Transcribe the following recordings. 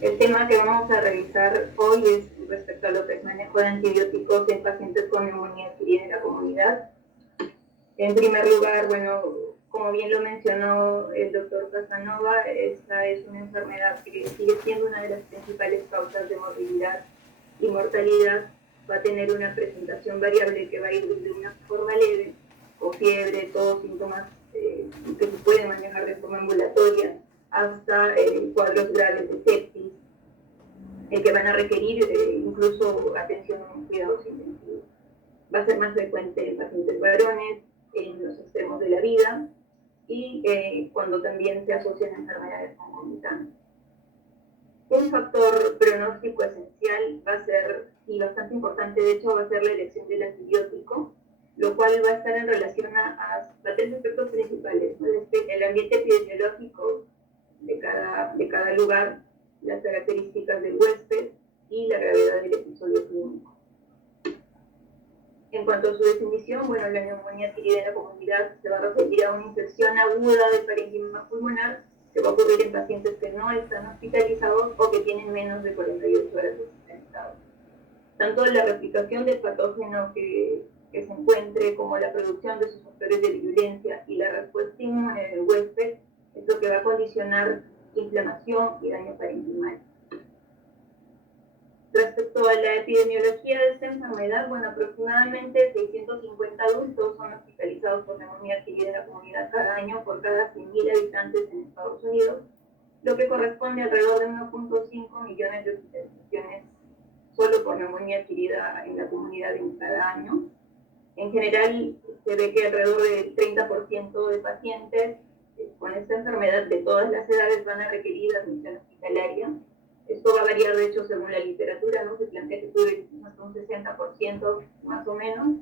El tema que vamos a revisar hoy es respecto a lo que es manejo de antibióticos en pacientes con neumonía adquirida en la comunidad. En primer lugar, bueno, como bien lo mencionó el doctor Casanova, esta es una enfermedad que sigue siendo una de las principales causas de morbilidad y mortalidad. Va a tener una presentación variable que va a ir desde una forma leve, o fiebre, todos síntomas que se pueden manejar de forma ambulatoria, hasta cuadros graves de sepsis, que van a requerir incluso atención en cuidados intensivos. Va a ser más frecuente en pacientes varones, en los extremos de la vida y cuando también se asocian a enfermedades concomitantes. Un factor pronóstico esencial va a ser, y bastante importante de hecho, va a ser la elección del antibiótico, lo cual va a estar en relación a tres aspectos principales, ¿no? El ambiente epidemiológico de cada lugar, las características del huésped y la gravedad del episodio clínico. En cuanto a su definición, bueno, la neumonía adquirida en la comunidad se va a referir a una infección aguda del parénquima pulmonar que va a ocurrir en pacientes que no están hospitalizados o que tienen menos de 48 horas hospitalizados. Tanto la replicación del patógeno que se encuentre como la producción de sus factores de virulencia y la respuesta inmune del huésped es lo que va a condicionar inflamación y daño parenquimal. Respecto a la epidemiología de esta enfermedad, bueno, aproximadamente 650 adultos son hospitalizados por neumonía adquirida en la comunidad cada año por cada 100.000 habitantes en Estados Unidos, lo que corresponde a alrededor de 1.5 millones de hospitalizaciones solo por neumonía adquirida en la comunidad en cada año. En general, se ve que alrededor del 30% de pacientes con esta enfermedad de todas las edades van a requerir admisión hospitalaria. Esto va a variar, de hecho, según la literatura, ¿no? Se plantea que puede hasta un 60% más o menos.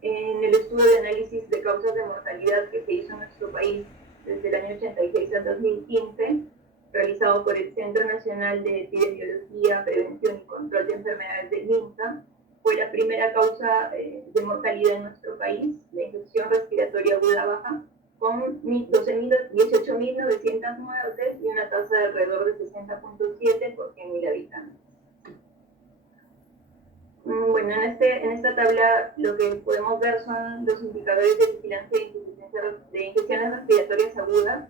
En el estudio de análisis de causas de mortalidad que se hizo en nuestro país desde el año 86 a 2015, realizado por el Centro Nacional de Epidemiología, Prevención y Control de Enfermedades del INCA, fue la primera causa de mortalidad en nuestro país, la infección respiratoria aguda baja, con 18.900 muertes y una tasa de alrededor de 60.7 por 100.000 habitantes. Bueno, en esta tabla lo que podemos ver son los indicadores de vigilancia de infecciones respiratorias agudas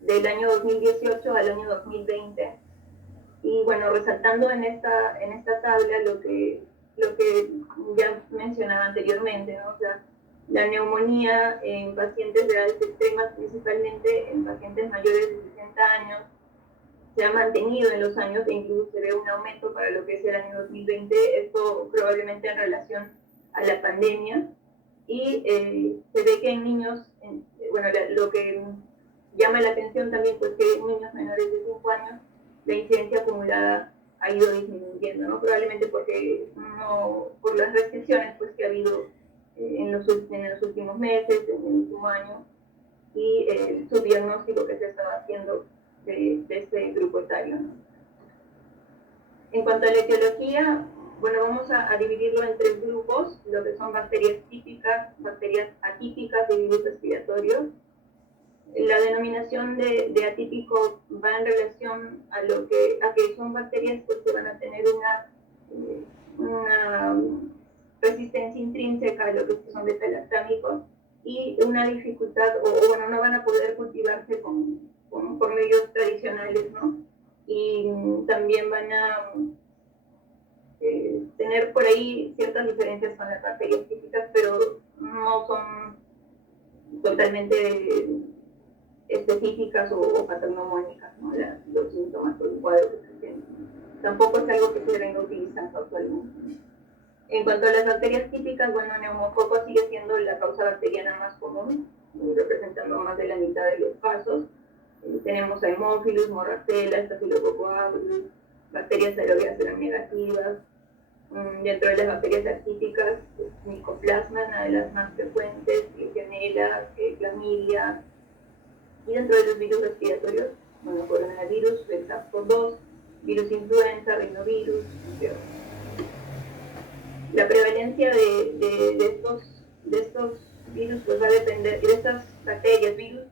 del año 2018 al año 2020. Y bueno, resaltando en esta tabla lo que ya mencionaba anteriormente, ¿no? O sea, la neumonía en pacientes de edades extremas, principalmente en pacientes mayores de 60 años, se ha mantenido en los años e incluso se ve un aumento para lo que es el año 2020, esto probablemente en relación a la pandemia, y se ve que en niños, bueno, lo que llama la atención también, pues que en niños menores de 5 años, la incidencia acumulada ha ido disminuyendo, ¿no? Probablemente porque por las restricciones pues, que ha habido en los últimos meses, en el último año, y el subdiagnóstico que se estaba haciendo de este grupo etario, ¿no? En cuanto a la etiología, bueno, vamos a dividirlo en tres grupos, lo que son bacterias típicas, bacterias atípicas y virus respiratorios. La denominación de atípico va en relación a que son bacterias pues, que van a tener una resistencia intrínseca a lo que son beta-lactámicos y una dificultad, o bueno, no van a poder cultivarse por medios tradicionales, ¿no? Y también van a tener por ahí ciertas diferencias con las bacterias típicas, pero no son totalmente específicas o patognomónicas, ¿no? Los síntomas o el cuadro que presenten. Tampoco es algo que se venga utilizando actualmente. En cuanto a las bacterias típicas, bueno, neumococo sigue siendo la causa bacteriana más común, representando más de la mitad de los casos. Tenemos a Haemophilus, Morracella, Staphylococcus aureus, bacterias aerobias gram-negativas. Dentro de las bacterias atípicas, Mycoplasma, una de las más frecuentes, Legionella, Clamidia. Y dentro de los virus respiratorios, bueno, coronavirus, el SARS-CoV-2, virus influenza, rinovirus, entre otros. La prevalencia de estos virus pues va a depender, de estas bacterias, virus,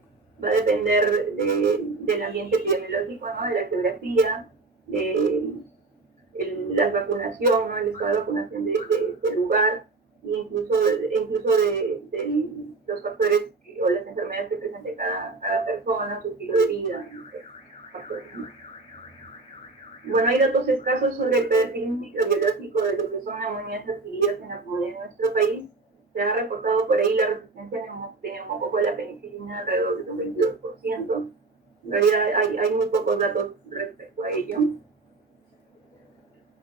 va a depender del ambiente epidemiológico, ¿no? De la geografía, la vacunación, ¿no? El estado de vacunación del lugar, e incluso de los factores o las enfermedades que presente cada persona, su estilo de vida, factores. Bueno, hay datos escasos sobre el perfil microbiológico de lo que son neumonías adquiridas en la comunidad de nuestro país. Se ha reportado por ahí la resistencia de neumococo a la penicilina alrededor de un 22%. En realidad hay muy pocos datos respecto a ello.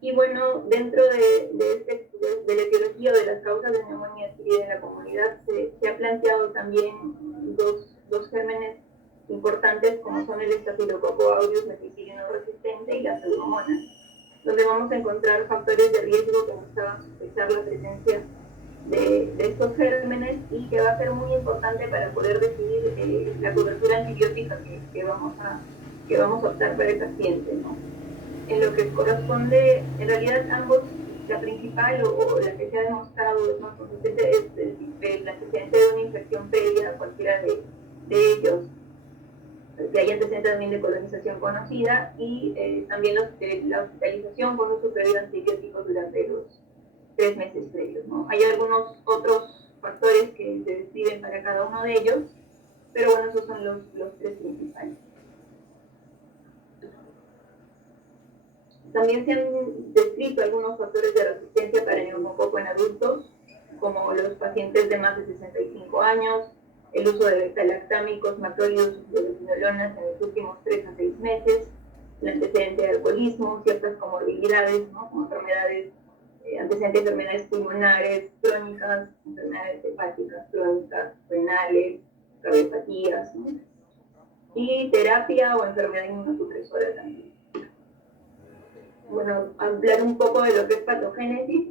Y bueno, dentro de la etiología de las causas de neumonía adquirida en la comunidad, se ha planteado también dos gérmenes importantes, como son el estafilococo aureus meticilino resistente y la pseudomonas, donde vamos a encontrar factores de riesgo que nos hagan sospechar la presencia de estos gérmenes, y que va a ser muy importante para poder decidir la cobertura antibiótica que vamos a optar para el paciente, ¿no? En lo que corresponde, en realidad ambos, la principal o la que se ha demostrado más consistente es el antecedente de una infección previa a cualquiera de ellos, que hay antecedentes también de colonización conocida, y también la hospitalización con uso previo de antibióticos durante los 3 meses previos, ¿no? Hay algunos otros factores que se describen para cada uno de ellos, pero bueno, esos son los 3 principales. También se han descrito algunos factores de resistencia para el neumococo en adultos, como los pacientes de más de 65 años, el uso de beta-lactámicos, macrólidos y fluoroquinolonas en los últimos 3 a 6 meses, el antecedente de alcoholismo, ciertas comorbilidades, ¿no? Como enfermedades, antecedentes de enfermedades pulmonares crónicas, enfermedades hepáticas crónicas, renales, cardiopatías, ¿no? Y terapia o enfermedad inmunosupresora también. Bueno, hablar un poco de lo que es patogénesis.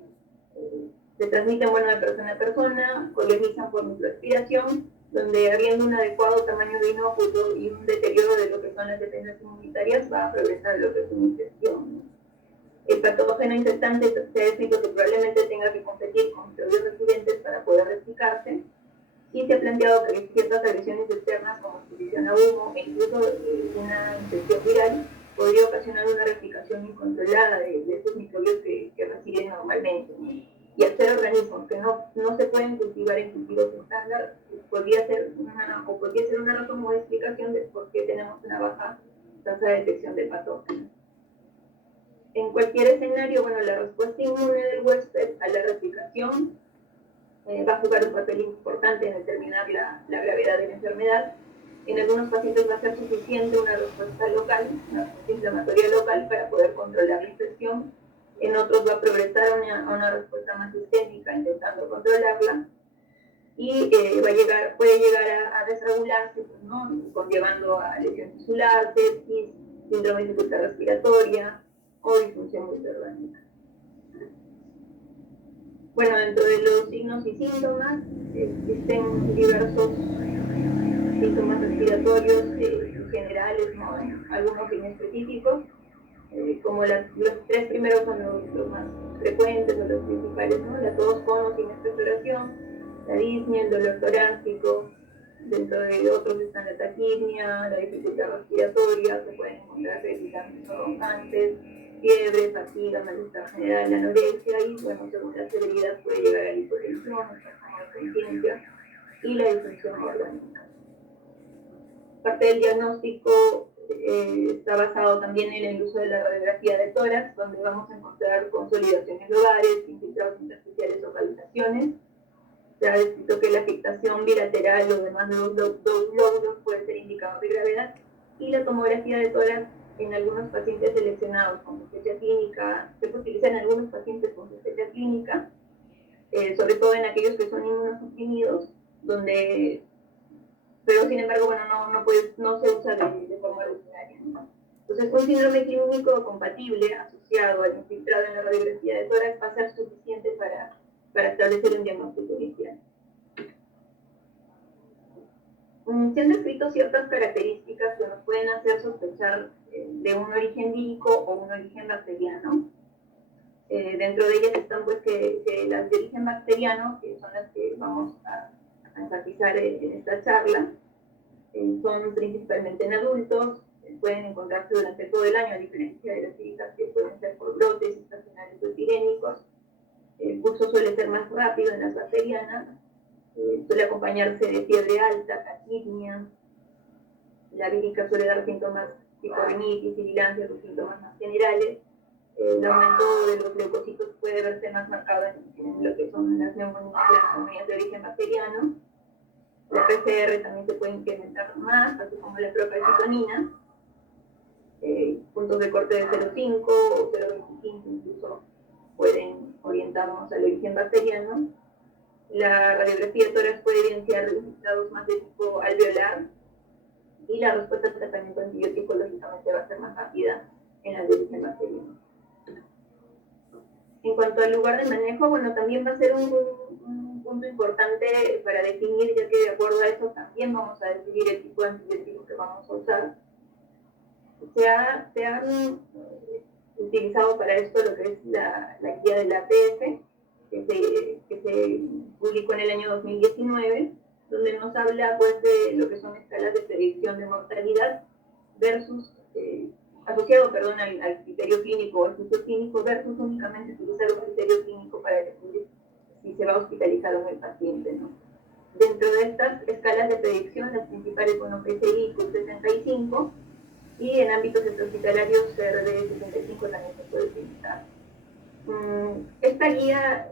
Se transmiten, bueno, de persona a persona, colegizan por microaspiración, donde habiendo un adecuado tamaño de inóculo y un deterioro de lo que son las defensas inmunitarias, va a progresar lo que es una infección, ¿no? El patógeno infectante se ha descrito que probablemente tenga que competir con microbios residentes para poder replicarse, y se ha planteado que ciertas agresiones externas, como exposición a humo e incluso una infección viral, podría ocasionar una replicación incontrolada de estos microbios que residen normalmente, ¿no? Y al ser organismos que no se pueden cultivar en cultivos estándar, podría ser una razón o explicación de por qué tenemos una baja tasa de detección de patógenos. En cualquier escenario, bueno, la respuesta inmune del huésped a la replicación va a jugar un papel importante en determinar la gravedad de la enfermedad. En algunos pacientes va a ser suficiente una respuesta local, una respuesta inflamatoria local, para poder controlar la infección. En otros va a progresar a una respuesta más sistémica, intentando controlarla, y puede llegar a desregularse, pues, ¿no? Conllevando a lesión tisular, sepsis, síndrome de dificultad respiratoria o disfunción multiorgánica. Bueno, dentro de los signos y síntomas existen diversos síntomas respiratorios generales, ¿no? Algunos inespecíficos, como los 3 primeros son los más frecuentes o los principales, ¿no? La tos con o sin expectoración, la disnea, el dolor torácico. Dentro de otros están la taquipnia, la dificultad respiratoria, se pueden encontrar crepitaciones roncantes, fiebre, fatiga, malestar general, anorexia, y bueno, según la severidad puede llegar a la hipotensión, continencia y la disfunción orgánica. Parte del diagnóstico está basado también en el uso de la radiografía de tórax, donde vamos a encontrar consolidaciones lobales, infiltrados intersticiales o palpitaciones. Se ha descrito que la afectación bilateral o demás de los dos lóbulos puede ser indicador de gravedad, y la tomografía de tórax en algunos pacientes seleccionados con sospecha clínica, se puede utilizar en algunos pacientes con sospecha clínica, sobre todo en aquellos que son inmunosuprimidos, pero sin embargo, bueno, no se usa de forma rutinaria, ¿no? Entonces, un síndrome clínico compatible asociado al infiltrado en la radiografía de tórax va a ser suficiente para establecer un diagnóstico inicial. Se han descrito ciertas características que nos pueden hacer sospechar de un origen vírico o un origen bacteriano. Dentro de ellas están, pues, que las de origen bacteriano, que son las que vamos a enfatizar en esta charla, son principalmente en adultos, pueden encontrarse durante todo el año, a diferencia de las flujo suele ser más rápido en las bacterianas, suele acompañarse de fiebre alta, taquipnia. La vírica suele dar síntomas tipo rinitis, sibilancia, los síntomas más generales. El aumento de los leucocitos puede verse más marcado en lo que son las neumonías de origen bacteriano. La PCR también se puede incrementar más, así como la procalcitonina. Puntos de corte de 0,5 o 0,25 incluso pueden orientarnos al origen bacteriano. La radiografía de tórax puede evidenciar resultados más de tipo alveolar y la respuesta al tratamiento antibiótico lógicamente va a ser más rápida en la de origen bacteriano. En cuanto al lugar de manejo, bueno, también va a ser un punto importante para definir, ya que de acuerdo a eso también vamos a decidir el tipo de antibiótico que vamos a usar. Se han utilizado para esto lo que es la guía de la ATF, que se publicó en el año 2019, donde nos habla pues, de lo que son escalas de predicción de mortalidad versus, asociado al criterio clínico o al juicio clínico versus únicamente utilizar un criterio clínico para decidir si se va a hospitalizar o no el paciente, ¿no? Dentro de estas escalas de predicción, las principales son PCI y Q65, y en ámbitos extrahospitalarios CRD 65 también se puede utilizar. Esta guía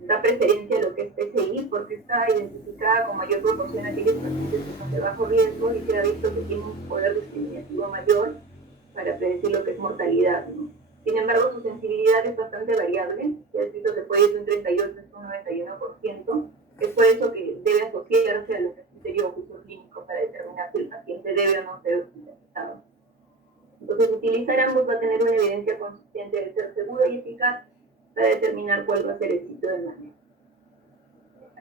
da preferencia a lo que es PCI porque está identificada con mayor proporción a aquellos pacientes que son de bajo riesgo y se ha visto que tienen un poder discriminativo mayor para predecir lo que es mortalidad, ¿no? Sin embargo, su sensibilidad es bastante variable, se ha visto que puede ir de un 38 hasta un 91%, es por eso que debe asociarse a lo que es criterio o juicio clínico para determinar si el paciente debe o no ser hospitalizado. Entonces, utilizar ambos va a tener una evidencia consistente de ser seguro y eficaz para determinar cuál va a ser el sitio de manejo.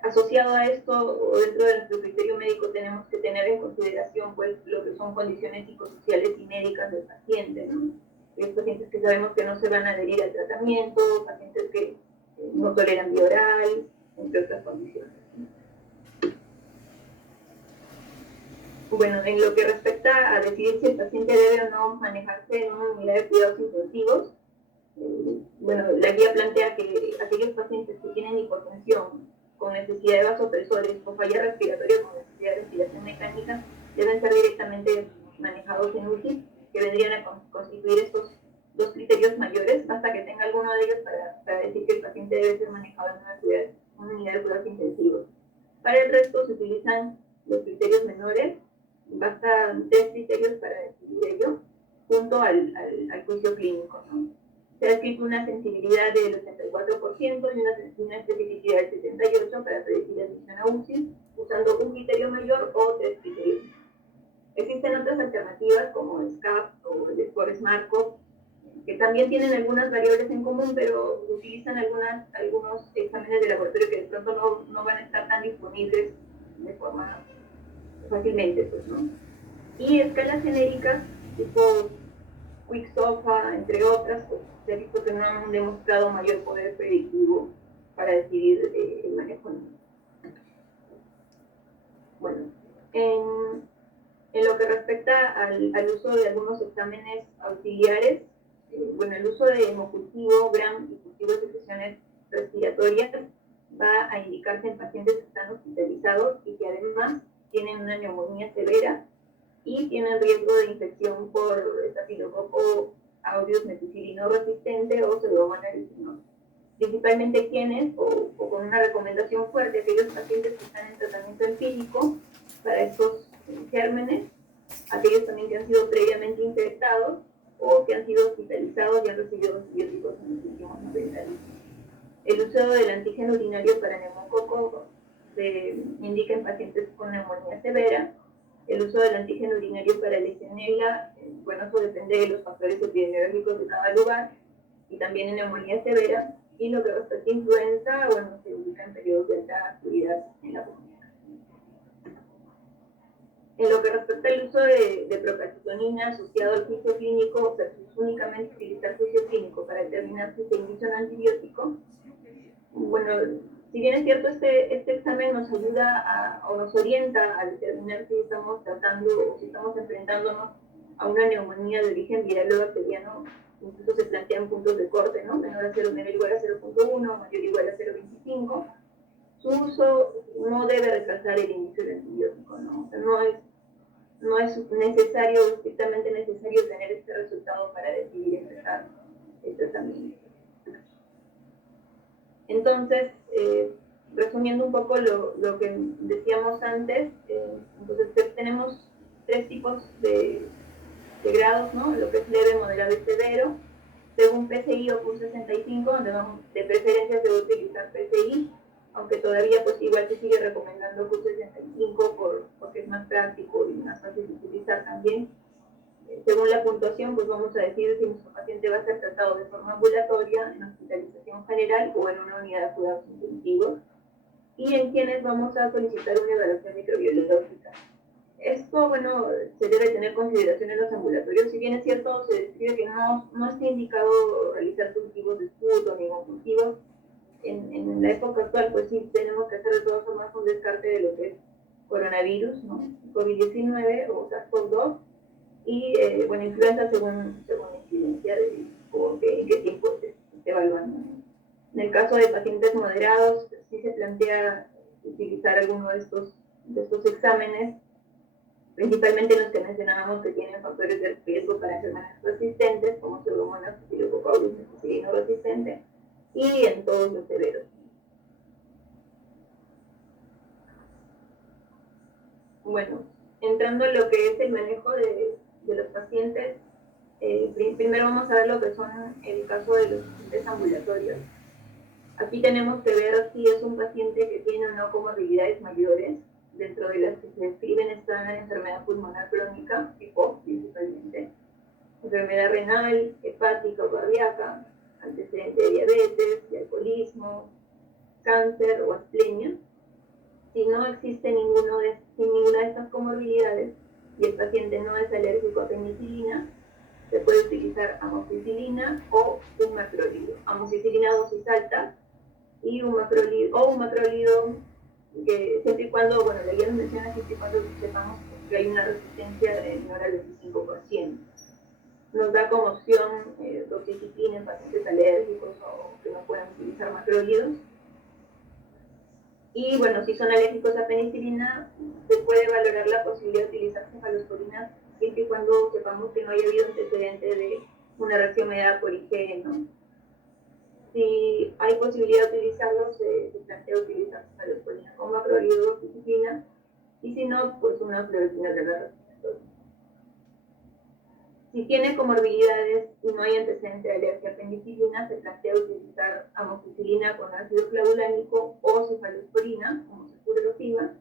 Asociado a esto, o dentro de nuestro criterio médico, tenemos que tener en consideración pues, lo que son condiciones psicosociales y médicas del paciente, ¿no? Los pacientes que sabemos que no se van a adherir al tratamiento, pacientes que no toleran vía oral, entre otras condiciones. Bueno, en lo que respecta a decidir si el paciente debe o no manejarse en una unidad de cuidados intensivos, bueno, la guía plantea que aquellos pacientes que tienen hipotensión con necesidad de vasopresores o falla respiratoria con necesidad de ventilación mecánica deben ser directamente manejados en UCI, que vendrían a constituir estos dos criterios mayores hasta que tenga alguno de ellos para decir que el paciente debe ser manejado en una unidad de cuidados intensivos. Para el resto se utilizan los criterios menores, bastan 3 criterios para decidir ello, junto al juicio clínico, ¿no? Se ha escrito una sensibilidad del 84% y una especificidad del 78% para predecir admisión a UCI, usando un criterio mayor o 3 criterios. Existen otras alternativas como SCAP o el Score Markov, que también tienen algunas variables en común, pero utilizan algunos exámenes de laboratorio que de pronto no van a estar tan disponibles de forma fácilmente, pues, ¿no? Y escalas genéricas tipo Quick-SOFA, entre otras, pues, se ha visto que no han demostrado mayor poder predictivo para decidir el manejo. Bueno, en lo que respecta al uso de algunos exámenes auxiliares, bueno, el uso de hemocultivo, GRAM y cultivo de secreciones respiratorias va a indicarse en pacientes que están hospitalizados y que además tienen una neumonía severa y tienen riesgo de infección por estafilococo aureus meticilino resistente o pseudomonas aeruginosa. Principalmente quienes, o con una recomendación fuerte, aquellos pacientes que están en tratamiento empírico para estos gérmenes, aquellos también que han sido previamente infectados o que han sido hospitalizados y han recibido antibióticos en los últimos 90 días. El uso del antígeno urinario para neumococo se indica en pacientes con neumonía severa. El uso del antígeno urinario para Legionella, bueno, eso depende de los factores epidemiológicos de cada lugar, y también en neumonía severa. Y lo que respecta a influenza, bueno, se ubica en periodos de alta actividad en la comunidad. En lo que respecta al uso de procalcitonina asociado al juicio clínico versus únicamente utilizar juicio clínico para determinar si se inicia un antibiótico, bueno, si bien es cierto, este examen nos ayuda o nos orienta a determinar si estamos tratando o si estamos enfrentándonos a una neumonía de origen viral o bacteriano. Incluso se plantea plantean puntos de corte, ¿no? Menor a 0, menor igual a 0.1, mayor igual a 0.25. Su uso no debe retrasar el inicio del antibiótico, ¿no? O sea, no es necesario, estrictamente necesario tener este resultado para decidir empezar el tratamiento. Entonces, resumiendo un poco lo que decíamos antes, entonces tenemos 3 tipos de grados, ¿no? Lo que es leve, moderado y severo, según PCI o PUR 65, donde vamos, de preferencia se va a utilizar PCI, aunque todavía pues igual se sigue recomendando PUR 65 porque es más práctico y más fácil de utilizar también. Según la puntuación, pues vamos a decir si nuestro paciente va a ser tratado de forma ambulatoria, en hospitalización general o en una unidad de cuidados intensivos, y en quienes vamos a solicitar una evaluación microbiológica. Esto, bueno, se debe tener consideración en los ambulatorios. Si bien es cierto, se describe que no está indicado realizar cultivos de escudo ni cultivos. En la época actual, pues sí tenemos que hacer de todas formas un descarte de lo que es coronavirus, ¿no? COVID-19 o SARS-CoV-2 y, bueno, influenza según la incidencia de en qué tiempo se esté evaluando. En el caso de pacientes moderados, sí se plantea utilizar alguno de estos exámenes, principalmente los que mencionábamos que tienen factores de riesgo para enfermedades resistentes, como Pseudomonas staphylococcus meticilino resistente, y en todos los severos. Bueno, entrando en lo que es el manejo de los pacientes, primero vamos a ver lo que son el caso de los pacientes ambulatorios. Aquí tenemos que ver si es un paciente que tiene o no comorbilidades mayores. Dentro de las que se describen está la enfermedad pulmonar crónica, EPOC principalmente, enfermedad renal, hepática o cardíaca, antecedente de diabetes, de alcoholismo, cáncer o astenia. Si no existe ninguna de estas comorbilidades y el paciente no es alérgico a penicilina, se puede utilizar amoxicilina o un macrolido. Amoxicilina dosis alta y un macrolido que siempre y cuando, bueno, la guía nos menciona siempre y cuando sepamos que hay una resistencia menor al 25%. Nos da como opción doxiciclina en pacientes alérgicos o que no puedan utilizar macrolidos. Y bueno, si son alérgicos a penicilina, se puede valorar la posibilidad de utilizar cefalosporinas siempre y cuando sepamos que no haya habido antecedente de una reacción mediada por IgE, ¿no? Si hay posibilidad de utilizarlo, se plantea utilizar cefalosporina con macrolido o doxiciclina, y si no, pues una fluoresceína de la respiratoria. Si tiene comorbilidades y no hay antecedente de alergia a penicilina, se plantea utilizar amoxicilina con ácido clavulánico o cefalosporina, como cefuroxima,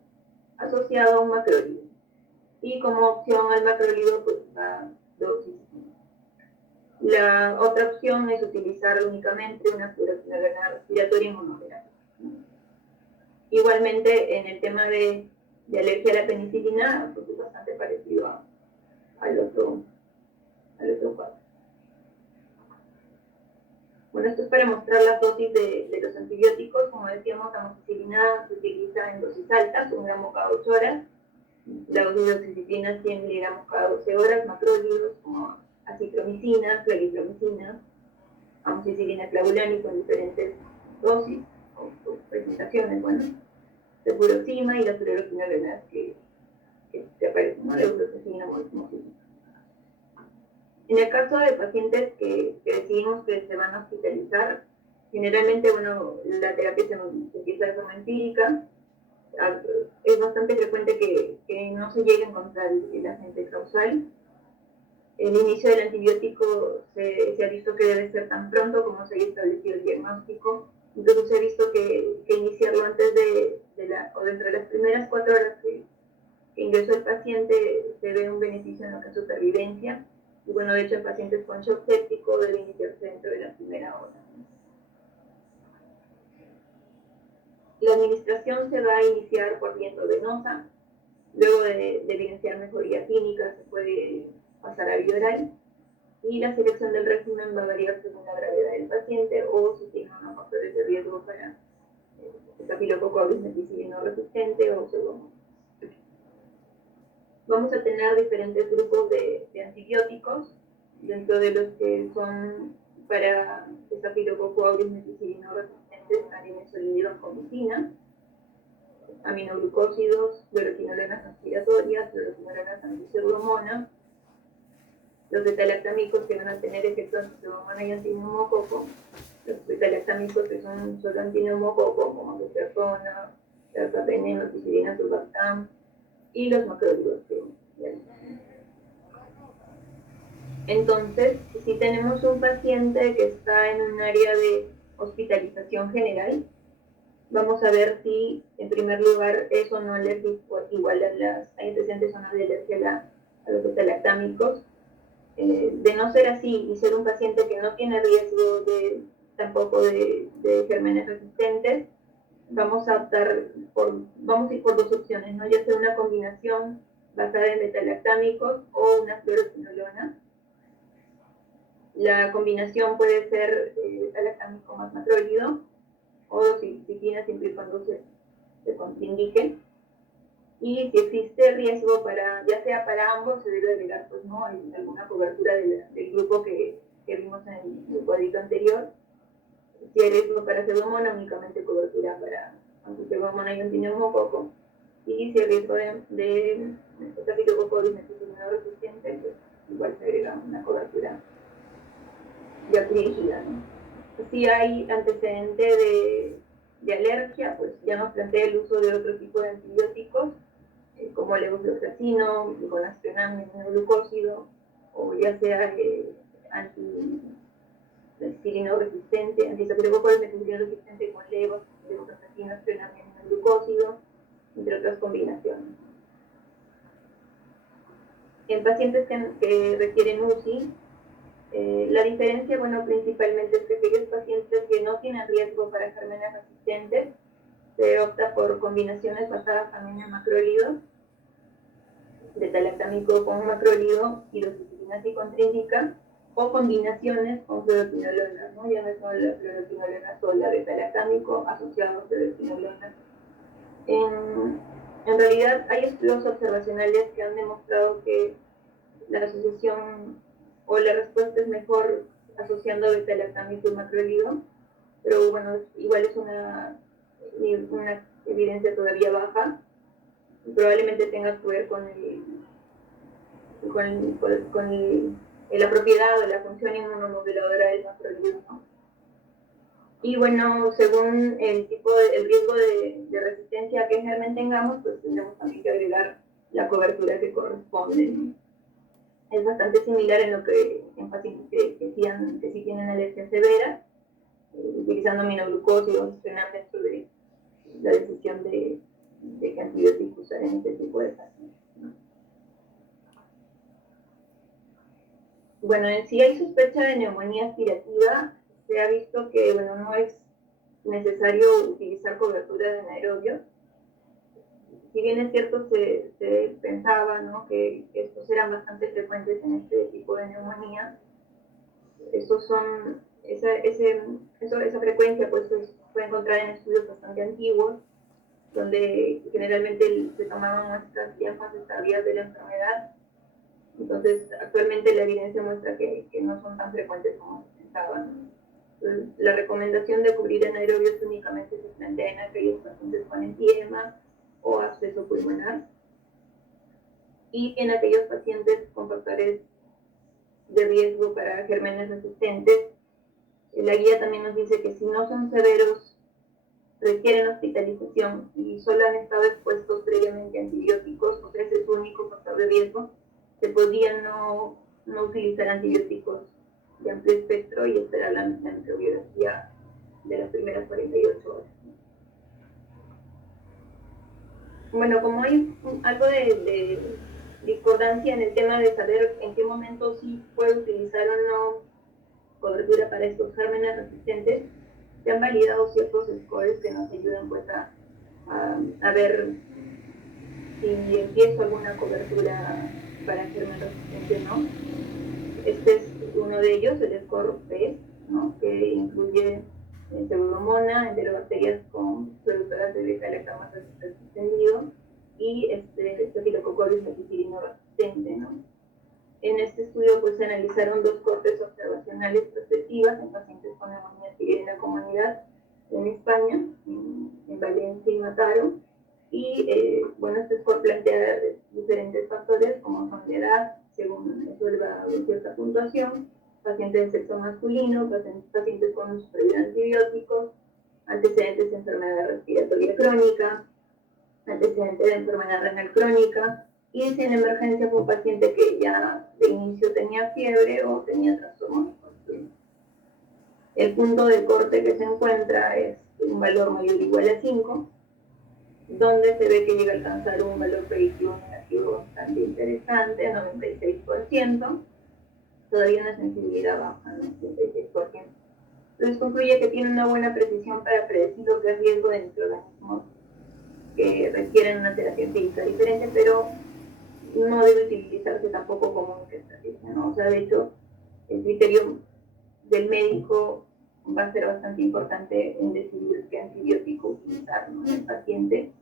asociado a un macrolido. Y como opción al macrolido, pues va doxiciclina. La otra opción es utilizar únicamente una fluoresceína respiratoria inmunoterápica. Igualmente, en el tema de alergia a la penicilina, pues es bastante parecido al otro cuadro. Bueno, esto es para mostrar las dosis de los antibióticos. Como decíamos, amoxicilina se utiliza en dosis altas, 1 gramo cada 8 horas. La dosis de doxiciclina, 100 miligramos cada 12 horas. Macrólidos como acitromicina, claritromicina, amoxicilina clavulánico en diferentes dosis o presentaciones, bueno, cefuroxima y la fluoroquina renal que aparecen, ¿no? La eutocecina, moxicilina. En el caso de pacientes que decidimos que se van a hospitalizar, generalmente, bueno, la terapia se empieza de forma empírica. Es bastante frecuente que no se llegue a encontrar el agente causal. El inicio del antibiótico se ha visto que debe ser tan pronto como se haya establecido el diagnóstico. Incluso se ha visto que iniciarlo antes o dentro de las primeras 4 horas que ingresó el paciente se ve un beneficio en lo que es supervivencia. Y bueno, de hecho, en pacientes con shock séptico debe iniciarse dentro de la primera hora. La administración se va a iniciar por vía intravenosa. Luego de evidenciar mejoría clínica, se puede pasar a vía oral. Y la selección del régimen va a variar según la gravedad del paciente o si tiene unos factores de riesgo para Staphylococcus meticilino resistente o Pseudomonas. Vamos a tener diferentes grupos de antibióticos, dentro de los que son para Staphylococcus aureus meticilino resistentes a dimesolidibacomicina, aminoglucósidos, fluoroquinolonas aspiratorias, fluoroquinolonas antipseudomonas, los betalactámicos que van a tener efecto antipseudomonas y antineumococo, los betalactámicos que son solo antineumococo, como lucertona, carbapenem, ampicilina, sulbactam, y los macrólidos. Entonces, si tenemos un paciente que está en un área de hospitalización general, vamos a ver si, en primer lugar, es o no alérgico, igual hay antecedentes o no de alergia a los betalactámicos. De no ser así y ser un paciente que no tiene riesgo tampoco de gérmenes resistentes, vamos a ir por dos opciones, ¿no? Ya sea una combinación basada en betalactámicos o una fluoroquinolona. La combinación puede ser betalactámico más macrólido o doxycyclina siempre y cuando se contraindique. Y si existe riesgo ya sea para ambos, se debe agregar, pues, ¿no? Alguna cobertura del grupo que vimos en el cuadrito anterior. Si hay riesgo para pseudomonas, únicamente cobertura para antipseudomonas y antineumococo. Y si hay riesgo de Staphylococcus aureus meticilino resistente, pues igual se agrega una cobertura ya dirigida, ¿no? Si hay antecedente de alergia, pues ya nos plantea el uso de otro tipo de antibióticos, como levofloxacino, gluconazepam, aminoglucósido, o ya sea anti-meticilino resistente, anti-Staphylococcus meticilino resistente con levofloxacino, aztreonam, aminoglucósido, entre otras combinaciones. En pacientes que requieren UCI, la diferencia, bueno, principalmente es que aquellos pacientes que no tienen riesgo para gérmenes resistentes, se opta por combinaciones basadas también en macrólidos, betalactámico con macrólido y doxycyclina si contraindica, o combinaciones con fluoroquinolonas, ¿no? Ya no son la fluoroquinolona sola, betalactámico asociado a fluoroquinolonas. En realidad hay estudios observacionales que han demostrado que la asociación o la respuesta es mejor asociando betalactámico y macrólido, pero bueno, igual es una evidencia todavía baja, probablemente tenga que ver con la propiedad o la función inmunomoduladora del macrólido, ¿no? Y bueno, según el riesgo de resistencia a qué germen tengamos, pues tendremos también que agregar la cobertura que corresponde, ¿no? Es bastante similar en pacientes que sí tienen alergia severa, utilizando aminoglucósidos dentro de la decisión de qué antibióticos usar en este tipo de pacientes, ¿no? Bueno, si hay sospecha de neumonía aspirativa, se ha visto que, bueno, no es necesario utilizar cobertura de anaerobios. Si bien es cierto, se pensaba, ¿no?, que estos eran bastante frecuentes en este tipo de neumonía. Esa frecuencia pues se puede encontrar en estudios bastante antiguos, donde generalmente se tomaban muestras ya en fases tardías de la enfermedad. Entonces, actualmente la evidencia muestra que no son tan frecuentes como se pensaban. Entonces, la recomendación de cubrir anaerobios únicamente se plantea en aquellos pacientes con enfisema o absceso pulmonar y en aquellos pacientes con factores de riesgo para gérmenes resistentes. La guía también nos dice que si no son severos, requieren hospitalización y solo han estado expuestos previamente a antibióticos, o sea, ese es su único factor de riesgo, se podría no utilizar antibióticos de amplio espectro y esperar la microbiología de las primeras 48 horas. Bueno, como hay algo de discordancia en el tema de saber en qué momento sí puede utilizar o no cobertura para estos gérmenes resistentes, se han validado ciertos scores que nos ayudan pues a ver si empiezo alguna cobertura para gérmenes resistentes, ¿no? Este es uno de ellos, el score PES, ¿no?, que incluye pseudomonas, enterobacterias con productoras de beta-lactamasa extendido y Staphylococcus meticilino resistente, ¿no? En este estudio pues se analizaron 2 cortes observacionales prospectivas en pacientes con neumonía adquirida en la comunidad en España, en Valencia y Mataró. Y bueno, este score plantea diferentes factores como son la edad, según resuelva cierta puntuación, pacientes de sexo masculino, pacientes con supervivencia de antibióticos, antecedentes de enfermedad respiratoria crónica, antecedentes de enfermedad renal crónica, y si en emergencia fue un paciente que ya de inicio tenía fiebre o tenía trastorno. El punto de corte que se encuentra es un valor mayor o igual a 5, donde se ve que llega a alcanzar un valor predictivo negativo bastante interesante, 96%, todavía una sensibilidad baja, ¿no? 86%. Entonces concluye que tiene una buena precisión para predecir lo que es riesgo de microorganismos que requieren una terapia física diferente, pero no debe utilizarse tampoco como una estrategia, ¿no? O sea, de hecho, el criterio del médico va a ser bastante importante en decidir qué antibiótico utilizar, ¿no?, en el paciente.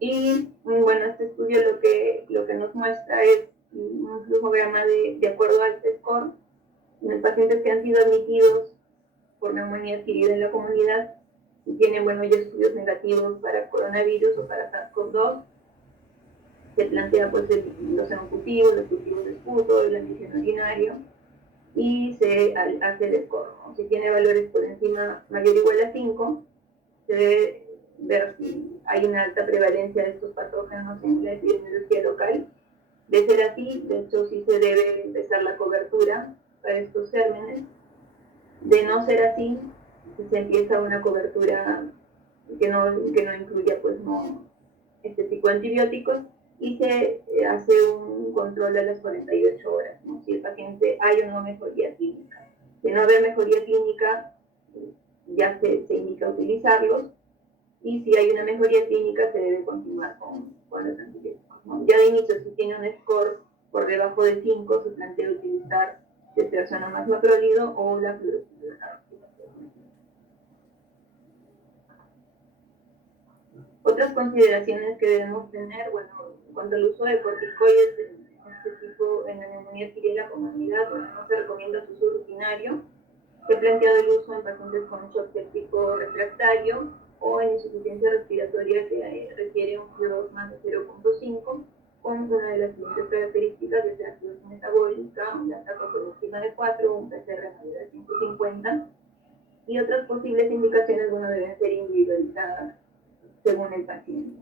Y bueno, este estudio lo que nos muestra es un flujograma de acuerdo a este score en los pacientes que han sido admitidos por neumonía adquirida en la comunidad y tienen, bueno, ya estudios negativos para coronavirus o para SARS-CoV-2. Se plantea pues los serocultivos, los cultivos de esputo, el antígeno urinario, y se hace el score, ¿no? Si tiene valores por encima mayor o igual a 5, se debe ver si hay una alta prevalencia de estos patógenos en la epidemiología local. De ser así, de hecho sí se debe empezar la cobertura para estos gérmenes. De no ser así, se empieza una cobertura que no incluya pues no este tipo de antibióticos, y se hace un control a las 48 horas, ¿no?, si el paciente hay o no mejoría clínica. De no haber mejoría clínica, ya se indica utilizarlos, y si hay una mejoría clínica se debe continuar con los antibióticos, ¿no? Ya de inicio, si tiene un score por debajo de 5, se plantea utilizar ceftriaxona más macrolido o la fluoroquinolona. Otras consideraciones que debemos tener, bueno, en cuanto al uso de corticoides en este tipo, en la neumonía adquirida en la comunidad, bueno, no se recomienda su uso rutinario. Se ha planteado el uso en pacientes con shock séptico refractario o en insuficiencia respiratoria que requiere un CO2 más de 0.5, con una de las siguientes características de acidosis metabólica, una tasa por encima de 4, un PCR mayor de 150, y otras posibles indicaciones, bueno, deben ser individualizadas según el paciente.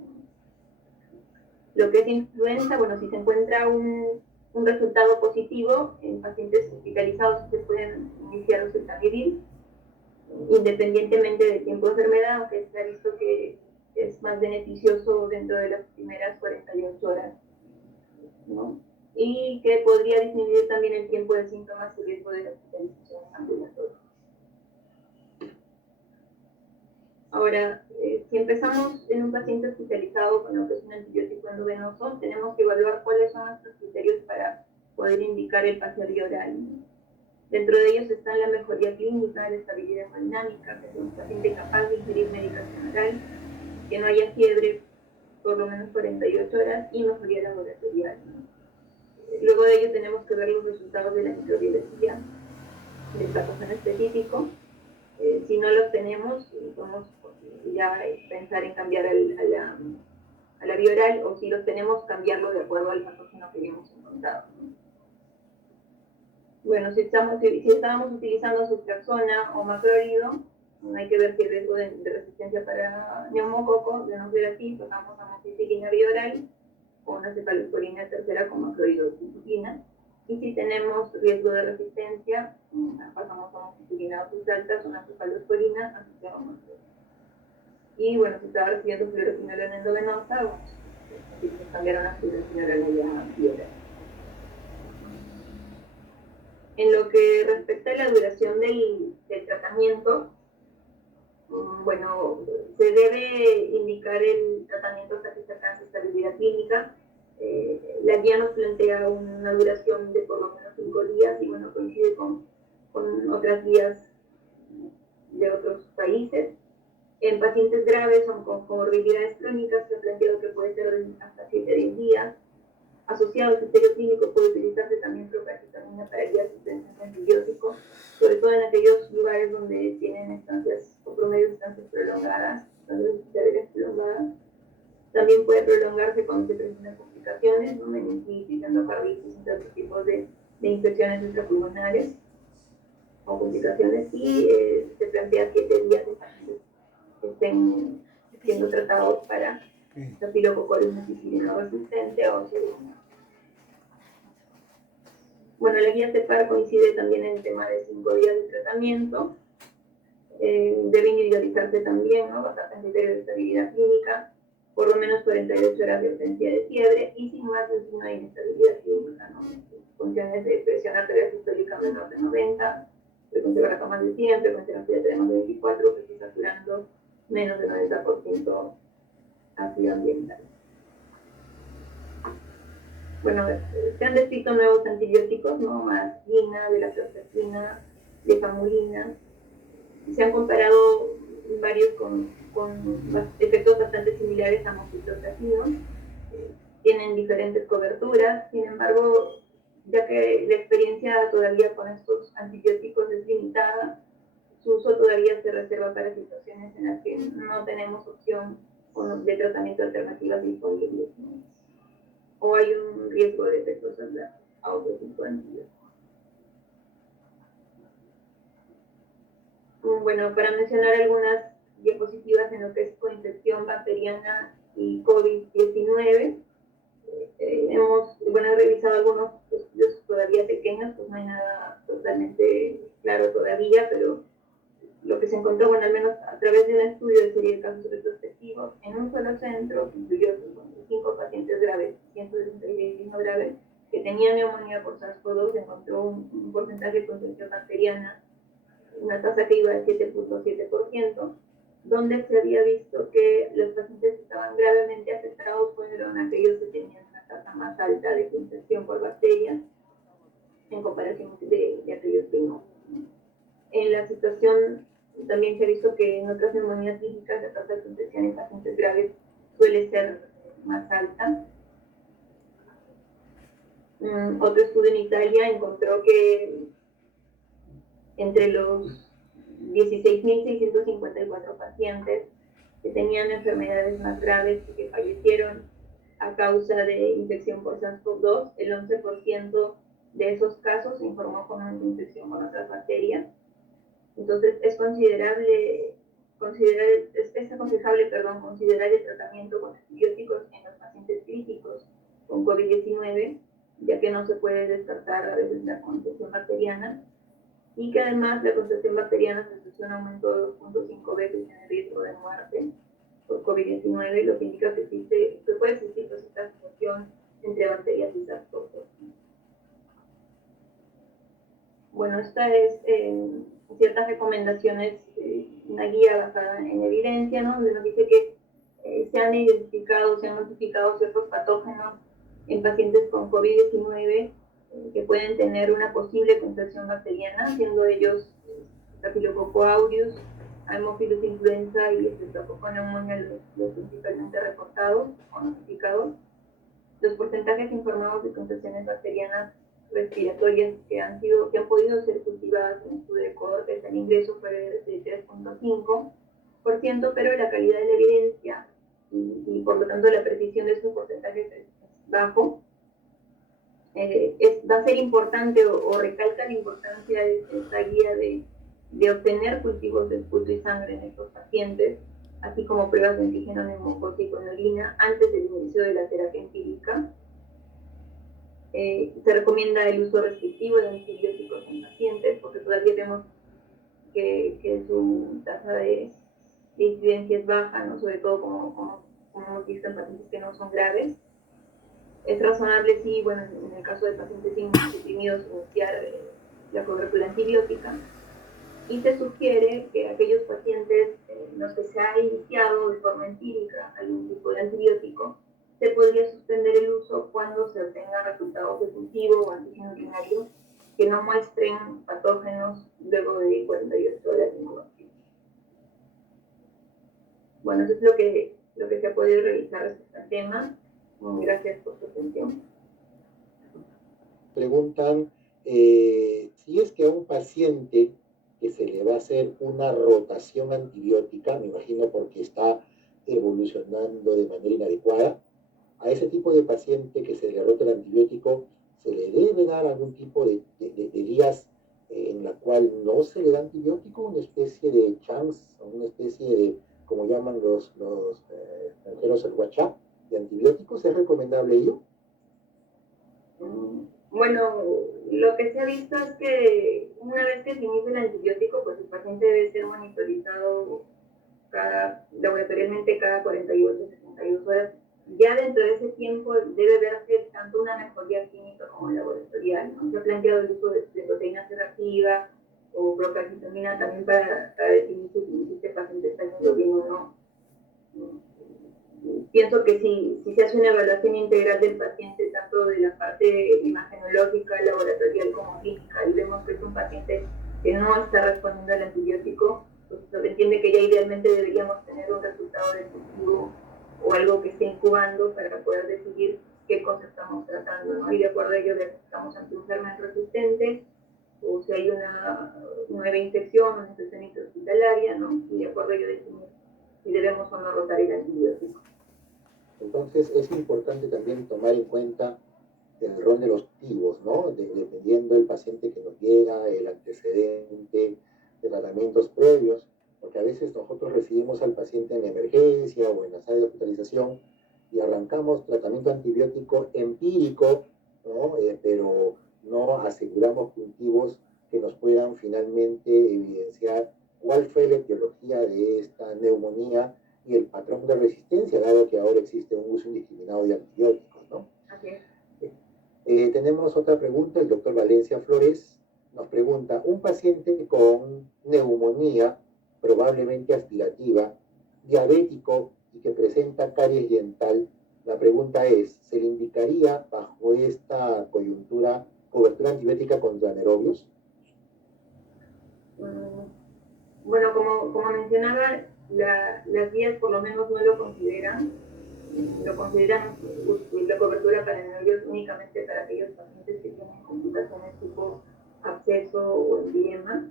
Lo que es influenza, bueno, si se encuentra un resultado positivo en pacientes hospitalizados, se pueden iniciar oseltamivir, independientemente del tiempo de enfermedad, aunque se ha visto que es más beneficioso dentro de las primeras 48 horas, ¿no? Y que podría disminuir también el tiempo de síntomas y riesgo de hospitalización ambulatoria. Ahora, si empezamos en un paciente hospitalizado con lo que es un antibiótico endovenoso, tenemos que evaluar cuáles son nuestros criterios para poder indicar el paseo oral. Dentro de ellos están la mejoría clínica, la estabilidad hemodinámica, que es un paciente capaz de ingerir medicación oral, que no haya fiebre por lo menos 48 horas y mejoría laboratorial. Luego de ello tenemos que ver los resultados de la microbiología del patógeno específico. Si no los tenemos, podemos ya pensar en cambiar a la vía oral, o si los tenemos, cambiarlo de acuerdo al patógeno que hemos encontrado. Bueno, si estábamos utilizando ceftriaxona o macrolido, hay que ver si el riesgo de resistencia para neumococo, de no ser así, pasamos a amoxicilina vía oral o una cefalosporina tercera con macrolido de citrulina. Y si tenemos riesgo de resistencia, pasamos a amoxicilina dosis altas, una cefalosporina, asociada a macrolido. Y bueno, si estaba recibiendo fluoroquinolona endovenosa, bueno, si se cambiaron a fluoroquinolona ya vía oral. En lo que respecta a la duración del tratamiento, bueno, se debe indicar el tratamiento hasta que se alcance estabilidad clínica. La guía nos plantea una duración de por lo menos 5 días y bueno, coincide con otras guías de otros países. En pacientes graves o con comorbilidades crónicas se ha planteado que puede ser hasta 7 a 10 días. asociado a criterio clínico puede utilizarse también procalcitonina para guiar suspensión de antibióticos, sobre todo en aquellos lugares donde tienen estancias o promedio de estancias prolongadas, estancias hospitalarias prolongadas. También puede prolongarse cuando se presentan complicaciones, ¿no? Meningitis, endocarditis, entre otros tipos de infecciones extrapulmonares o complicaciones, y se plantea 7 días de pacientes que estén siendo tratados para Staphylococcus multisílico resistente o segundo. Bueno, la guía CEPAR coincide también en el tema de 5 días de tratamiento. Debe individualizarse también, ¿no? Basarse en criterios de estabilidad clínica, por lo menos 48 horas de ausencia de fiebre y sin más de una inestabilidad clínica, ¿no? Funciones de presión arterial sistólica menor de 90, frecuencia cardíaca más de 100, frecuencia respiratoria más de 24, que esté saturando menos del 90% ácido ambiental. Bueno, se han descrito nuevos antibióticos, ¿no? Aspirina, velacloxacina, lefamulina. Se han comparado varios con efectos bastante similares a moxifloxacino. Tienen diferentes coberturas, sin embargo, ya que la experiencia todavía con estos antibióticos es limitada, su uso todavía se reserva para situaciones en las que no tenemos opción de tratamiento alternativas disponibles, ¿no? O hay un riesgo de efectos adversos a otro tipo de antibióticos. Bueno, para mencionar algunas diapositivas en lo que es coinfección bacteriana y COVID-19, he revisado algunos estudios todavía pequeños, pues no hay nada totalmente claro todavía, pero lo que se encontró, bueno, al menos a través de un estudio de serie de casos retrospectivos, en un solo centro, que incluyó 55 pacientes graves, 161 graves, que tenían neumonía por SARS-CoV-2, se encontró un porcentaje de concentración bacteriana, una tasa que iba al 7.7%, donde se había visto que los pacientes que estaban gravemente afectados fueron aquellos que tenían una tasa más alta de infección por bacterias en comparación de aquellos que no. En la situación también se ha visto que en otras neumonías clínicas la tasa de infección en pacientes graves suele ser más alta. Otro estudio en Italia encontró que entre los 16.654 pacientes que tenían enfermedades más graves y que fallecieron a causa de infección por SARS-CoV-2, el 11% de esos casos se informó con una infección con otras bacterias. Entonces es aconsejable considerar el tratamiento con antibióticos en los pacientes críticos con COVID-19, ya que no se puede descartar a veces la infección bacteriana, y que además la concentración bacteriana se asocia a un aumento de 2.5 veces en el riesgo de muerte por COVID-19, lo que indica que puede existir esta asociación entre bacterias y SARS-CoV-2. Bueno, esta es ciertas recomendaciones, una guía basada en evidencia, ¿no? Donde nos dice que se han identificado, se han notificado ciertos patógenos en pacientes con COVID-19 que pueden tener una posible contagión bacteriana, siendo ellos Staphylococcus aureus, Haemophilus influenza y Streptococcus pneumoniae los principalmente reportados o notificados. Los porcentajes informados de contagianes bacterianas respiratorias que han podido ser cultivadas en estudio de cohortes, el ingreso fue de 3.5%, pero la calidad de la evidencia y por lo tanto la precisión de estos porcentajes es bajo. Va a ser importante o recalca la importancia de esta guía de obtener cultivos de esputo y sangre en estos pacientes, así como pruebas de antígeno neumocócico en orina antes del inicio de la terapia empírica. Se recomienda el uso restrictivo de antibióticos en pacientes porque todavía vemos que su tasa de incidencia es baja, ¿no? Sobre todo como hemos visto en pacientes que no son graves. Es razonable, sí, bueno, en el caso de pacientes inmunosuprimidos, iniciar la cobertura antibiótica. Y se sugiere que aquellos pacientes en los que se ha iniciado de forma empírica algún tipo de antibiótico, se podría suspender el uso cuando se obtengan resultados de cultivo o antígeno urinario que no muestren patógenos luego de 48 horas de incubación. Bueno, eso es lo que se ha podido revisar respecto al tema. Gracias por su atención. preguntan si es que a un paciente que se le va a hacer una rotación antibiótica, me imagino porque está evolucionando de manera inadecuada, a ese tipo de paciente que se le rota el antibiótico, se le debe dar algún tipo de días en la cual no se le da antibiótico, una especie de chance, una especie de, como llaman los extranjeros, el WhatsApp de antibióticos. ¿Es recomendable ello? Bueno, lo que se ha visto es que una vez que se inicia el antibiótico, pues el paciente debe ser monitorizado laboratorialmente cada 48 a 72 horas. Ya dentro de ese tiempo debe verse tanto una mejoría clínica como laboratorial, ¿no? Se ha planteado el uso de proteína C reactiva o procalcitonina también para definir si este paciente está haciendo bien o no. Pienso que si se hace una evaluación integral del paciente, tanto de la parte imagenológica, laboratorial como clínica, y vemos que es un paciente que no está respondiendo al antibiótico, pues se entiende que ya idealmente deberíamos tener un resultado de cultivo o algo que esté incubando para poder decidir qué cosa estamos tratando, ¿no? Y de acuerdo a ello, estamos ante un germen resistente, o si hay una nueva infección, una infección intrahospitalaria, ¿no? Y de acuerdo a ello definir si debemos o no rotar el antibiótico. Entonces es importante también tomar en cuenta el rol de los activos, ¿no? Dependiendo del paciente que nos llega, el antecedente de tratamientos previos, porque a veces nosotros recibimos al paciente en emergencia o en la sala de hospitalización y arrancamos tratamiento antibiótico empírico, ¿no? Pero no aseguramos cultivos que nos puedan finalmente evidenciar cuál fue la etiología de esta neumonía y el patrón de resistencia, dado que ahora existe un uso indiscriminado de antibióticos, ¿no? Okay. Tenemos otra pregunta, el doctor Valencia Flores nos pregunta, un paciente con neumonía, probablemente aspirativa, diabético y que presenta caries dental, la pregunta es, ¿se le indicaría bajo esta coyuntura cobertura antibiótica contra anaerobios? Bueno, como mencionaba, las guías por lo menos no lo consideran la cobertura para anaerobios únicamente para aquellos pacientes que tienen complicaciones tipo absceso o empiema,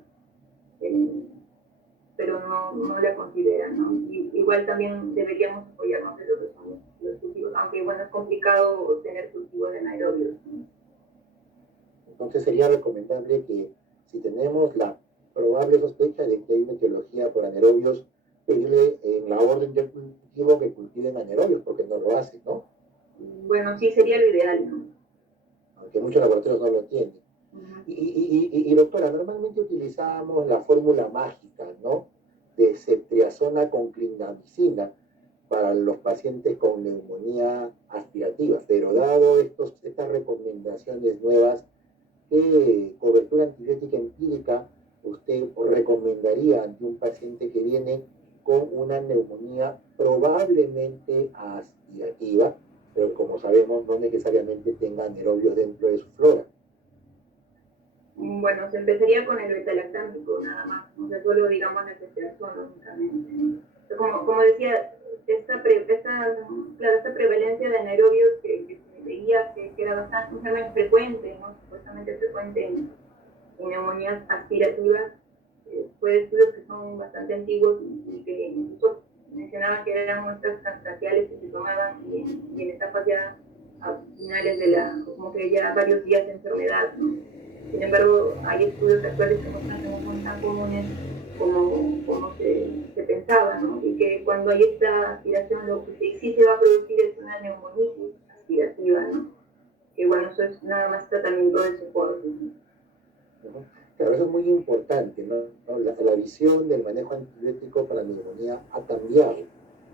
pero no la consideran, ¿no? Y, igual también deberíamos apoyarnos en lo que son los cultivos, aunque bueno, es complicado tener cultivos de anaerobios, ¿no? Entonces sería recomendable que si tenemos la probable sospecha de que hay una etiología por anaerobios, pedirle en la orden del cultivo que cultiven anaerobios, porque no lo hacen, ¿no? Bueno, sí sería lo ideal, ¿no? Aunque muchos laboratorios no lo entienden. Y doctora, normalmente utilizamos la fórmula mágica, ¿no? De ceftriaxona con clindamicina para los pacientes con neumonía aspirativa, pero dado estas recomendaciones nuevas, ¿qué cobertura antibiótica empírica usted recomendaría ante un paciente que viene con una neumonía probablemente aspirativa, pero como sabemos no necesariamente tenga anaerobios dentro de su flora? Bueno, se empezaría con el beta-lactámico nada más, o sea, solo digamos la ceftriaxona únicamente. Como decía, esta prevalencia de anaerobios que se veía que era bastante, un germen frecuente, ¿no? Supuestamente frecuente en neumonías aspirativas, fue de estudios que son bastante antiguos y que incluso mencionaban que eran muestras transtraciales que se tomaban y en etapas ya a finales de como que ya varios días de enfermedad, ¿no? Sin embargo, hay estudios actuales que muestran que no son tan comunes como se pensaba, ¿no? Y que cuando hay esta aspiración, lo que sí se va a producir es una neumonitis aspirativa, ¿no? Que bueno, eso es nada más tratamiento de soporte, ¿no? Claro, eso es muy importante, ¿no? La visión del manejo antibiótico para la neumonía ha cambiado.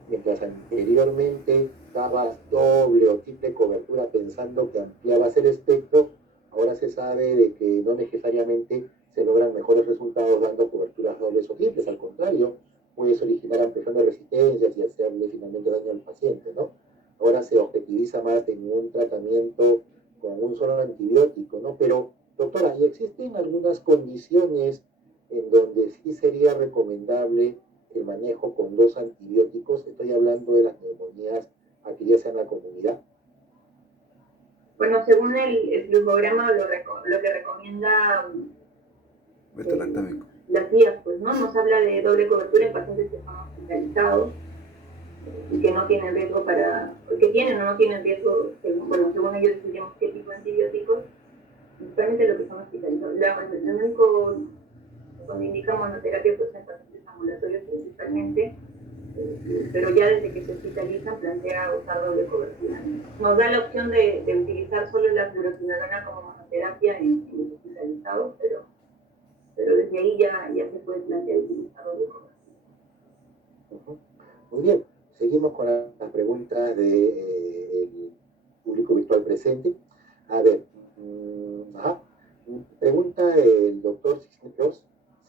Mientras anteriormente dabas doble o triple cobertura pensando que ampliabas el espectro, ahora se sabe de que no necesariamente se logran mejores resultados dando coberturas dobles o triples, al contrario, puedes originar ampliación de resistencias y hacerle finalmente daño al paciente, ¿no? Ahora se objetiviza más en un tratamiento con un solo antibiótico, ¿no? Pero, doctora, ¿y existen algunas condiciones en donde sí sería recomendable el manejo con dos antibióticos? Estoy hablando de las neumonías aquellas en la comunidad. Bueno, según el flujograma, lo que recomienda las guías, pues, ¿no? Nos habla de doble cobertura en pacientes que son hospitalizados y que no tienen riesgo que tienen o no tienen riesgo, según ellos decidimos qué tipo de antibióticos, principalmente lo que son hospitalizados. El único, cuando indica monoterapia, pues en pacientes ambulatorios principalmente, pero ya desde que se hospitalizan plantea usar doble cobertura. Nos da la opción de utilizar solo la fluoroquinolona como monoterapia en los hospitalizados, pero desde ahí ya se puede plantear utilizar doble cobertura. Muy bien, seguimos con las preguntas del público virtual presente. A ver, pregunta el doctor Cisneros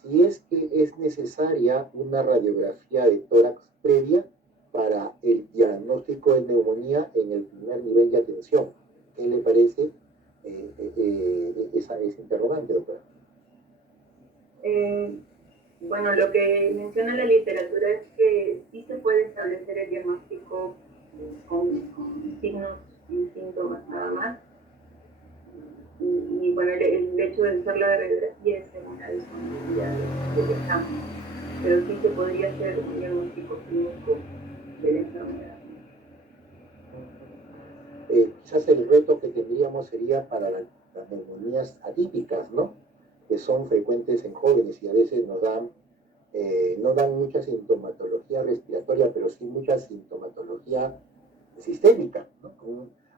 si es que es necesaria una radiografía de tórax previa para el diagnóstico de neumonía en el primer nivel de atención. ¿Qué le parece esa interrogante, doctora? Bueno, lo que menciona la literatura es que sí se puede establecer el diagnóstico con signos y síntomas nada más. Y bueno, el hecho de usar la radiografía es una disponibilidad del examen, pero sí se podría hacer un diagnóstico clínico de la enfermedad. Quizás el reto que tendríamos sería para las neumonías atípicas, ¿no? Que son frecuentes en jóvenes y a veces nos dan, no dan mucha sintomatología respiratoria, pero sí mucha sintomatología sistémica, ¿no?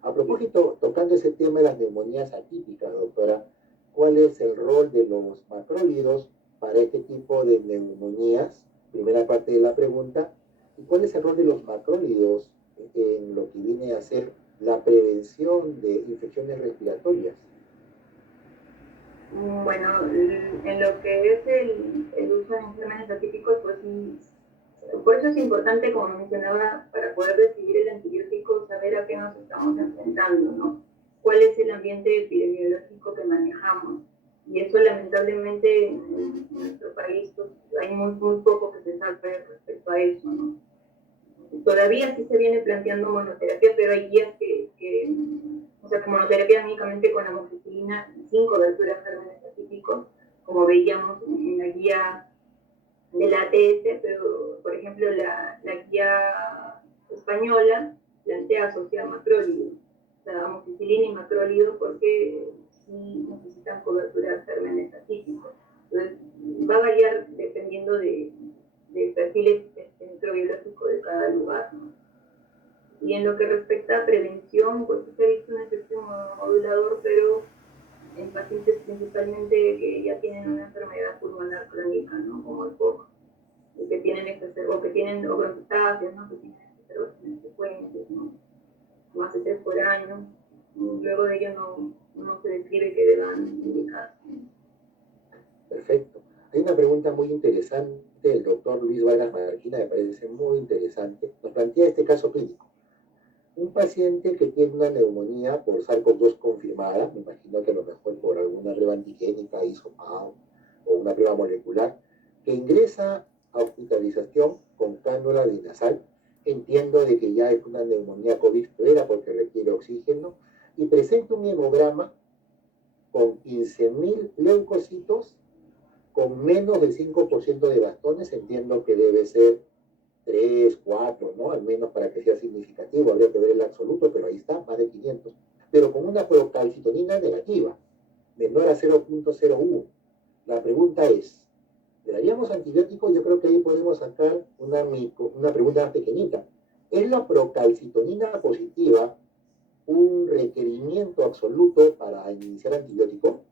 A propósito, tocando ese tema de las neumonías atípicas, doctora, ¿cuál es el rol de los macrólidos para este tipo de neumonías? Primera parte de la pregunta. ¿Y cuál es el rol de los macrólidos en lo que viene a ser la prevención de infecciones respiratorias? Bueno, en lo que es el uso de gérmenes atípicos, pues sí, por eso es importante, como mencionaba, para poder recibir el antibiótico, saber a qué nos estamos enfrentando, ¿no? ¿Cuál es el ambiente epidemiológico que manejamos? Y eso, lamentablemente, en nuestro país, pues, hay muy poco que se sabe respecto a eso, ¿no? Todavía sí se viene planteando monoterapia, pero hay guías o sea, monoterapia únicamente con amoxicilina sin cobertura de gérmenes atípicos, como veíamos en la guía de la ATS, pero por ejemplo la guía española plantea asociar macrólidos, o sea, amoxicilina y macrólido, porque sí necesitan cobertura de gérmenes atípicos. Entonces, va a variar dependiendo del perfil microbiológico de cada lugar, ¿no? Y en lo que respecta a prevención, pues se ha visto un efecto modulador, pero en pacientes principalmente que ya tienen una enfermedad pulmonar crónica, ¿no? Como el POC, que tienen bronquiectasias, ¿no? Que tienen exacerbaciones frecuentes, ¿no? Más de 3 por año. Luego de ello no se describe que deban indicarse. Perfecto. Hay una pregunta muy interesante del doctor Luis Vargas Marquina, me parece muy interesante. Nos plantea este caso clínico. Un paciente que tiene una neumonía por SARS-CoV-2 confirmada, me imagino que a lo mejor por alguna prueba antigénica, hisopado o una prueba molecular, que ingresa a hospitalización con cánula nasal, entiendo de que ya es una neumonía COVID severa porque requiere oxígeno, y presenta un hemograma con 15.000 leucocitos con menos del 5% de bastones, entiendo que debe ser 3, 4, ¿no? Al menos para que sea significativo, habría que ver el absoluto, pero ahí está, más de 500. Pero con una procalcitonina negativa, menor a 0.01. La pregunta es, ¿le daríamos antibióticos? Yo creo que ahí podemos sacar una pregunta más pequeñita. ¿Es la procalcitonina positiva un requerimiento absoluto para iniciar antibiótico?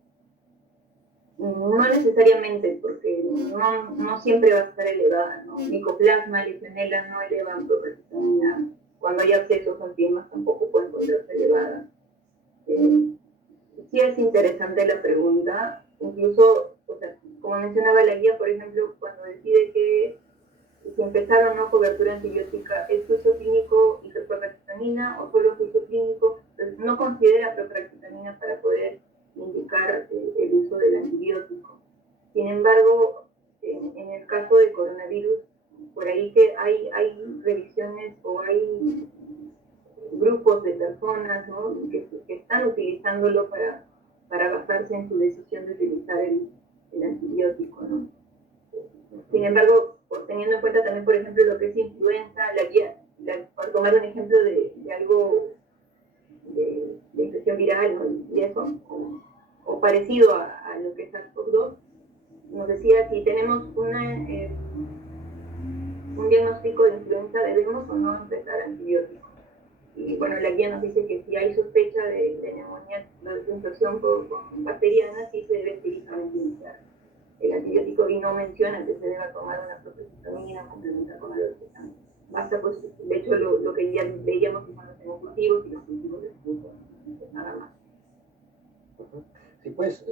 No necesariamente, porque no siempre va a estar elevada, ¿no? Micoplasma, legionela no elevan procalcitonina. Cuando hay accesos a enzimas tampoco pueden encontrarse elevadas. Sí es interesante la pregunta, incluso, o sea, como mencionaba la guía, por ejemplo, cuando decide que si empezar o no cobertura antibiótica, ¿es uso clínico y procalcitonina o solo uso clínico? Entonces, no considera procalcitonina para poder indicar el uso del antibiótico. Sin embargo, en el caso de coronavirus, por ahí que hay revisiones o hay grupos de personas, ¿no?, que están utilizándolo para basarse en su decisión de utilizar el antibiótico, ¿no? Sin embargo, teniendo en cuenta también, por ejemplo, lo que es influenza, por tomar un ejemplo de algo de infección viral, ¿no?, y eso, o parecido a lo que es SARS-CoV-2, nos decía si tenemos un diagnóstico de influenza, debemos o no empezar antibióticos. Y bueno, la guía nos dice que si hay sospecha de neumonía, de infección con bacteriana, sí se debe específicamente iniciar el antibiótico, y no menciona que se deba tomar una propositamina o complementar con algo que también. Basta, pues, de hecho, lo que ya veíamos son los hemocultivos y los cultivos de flujo, nada más. Sí, pues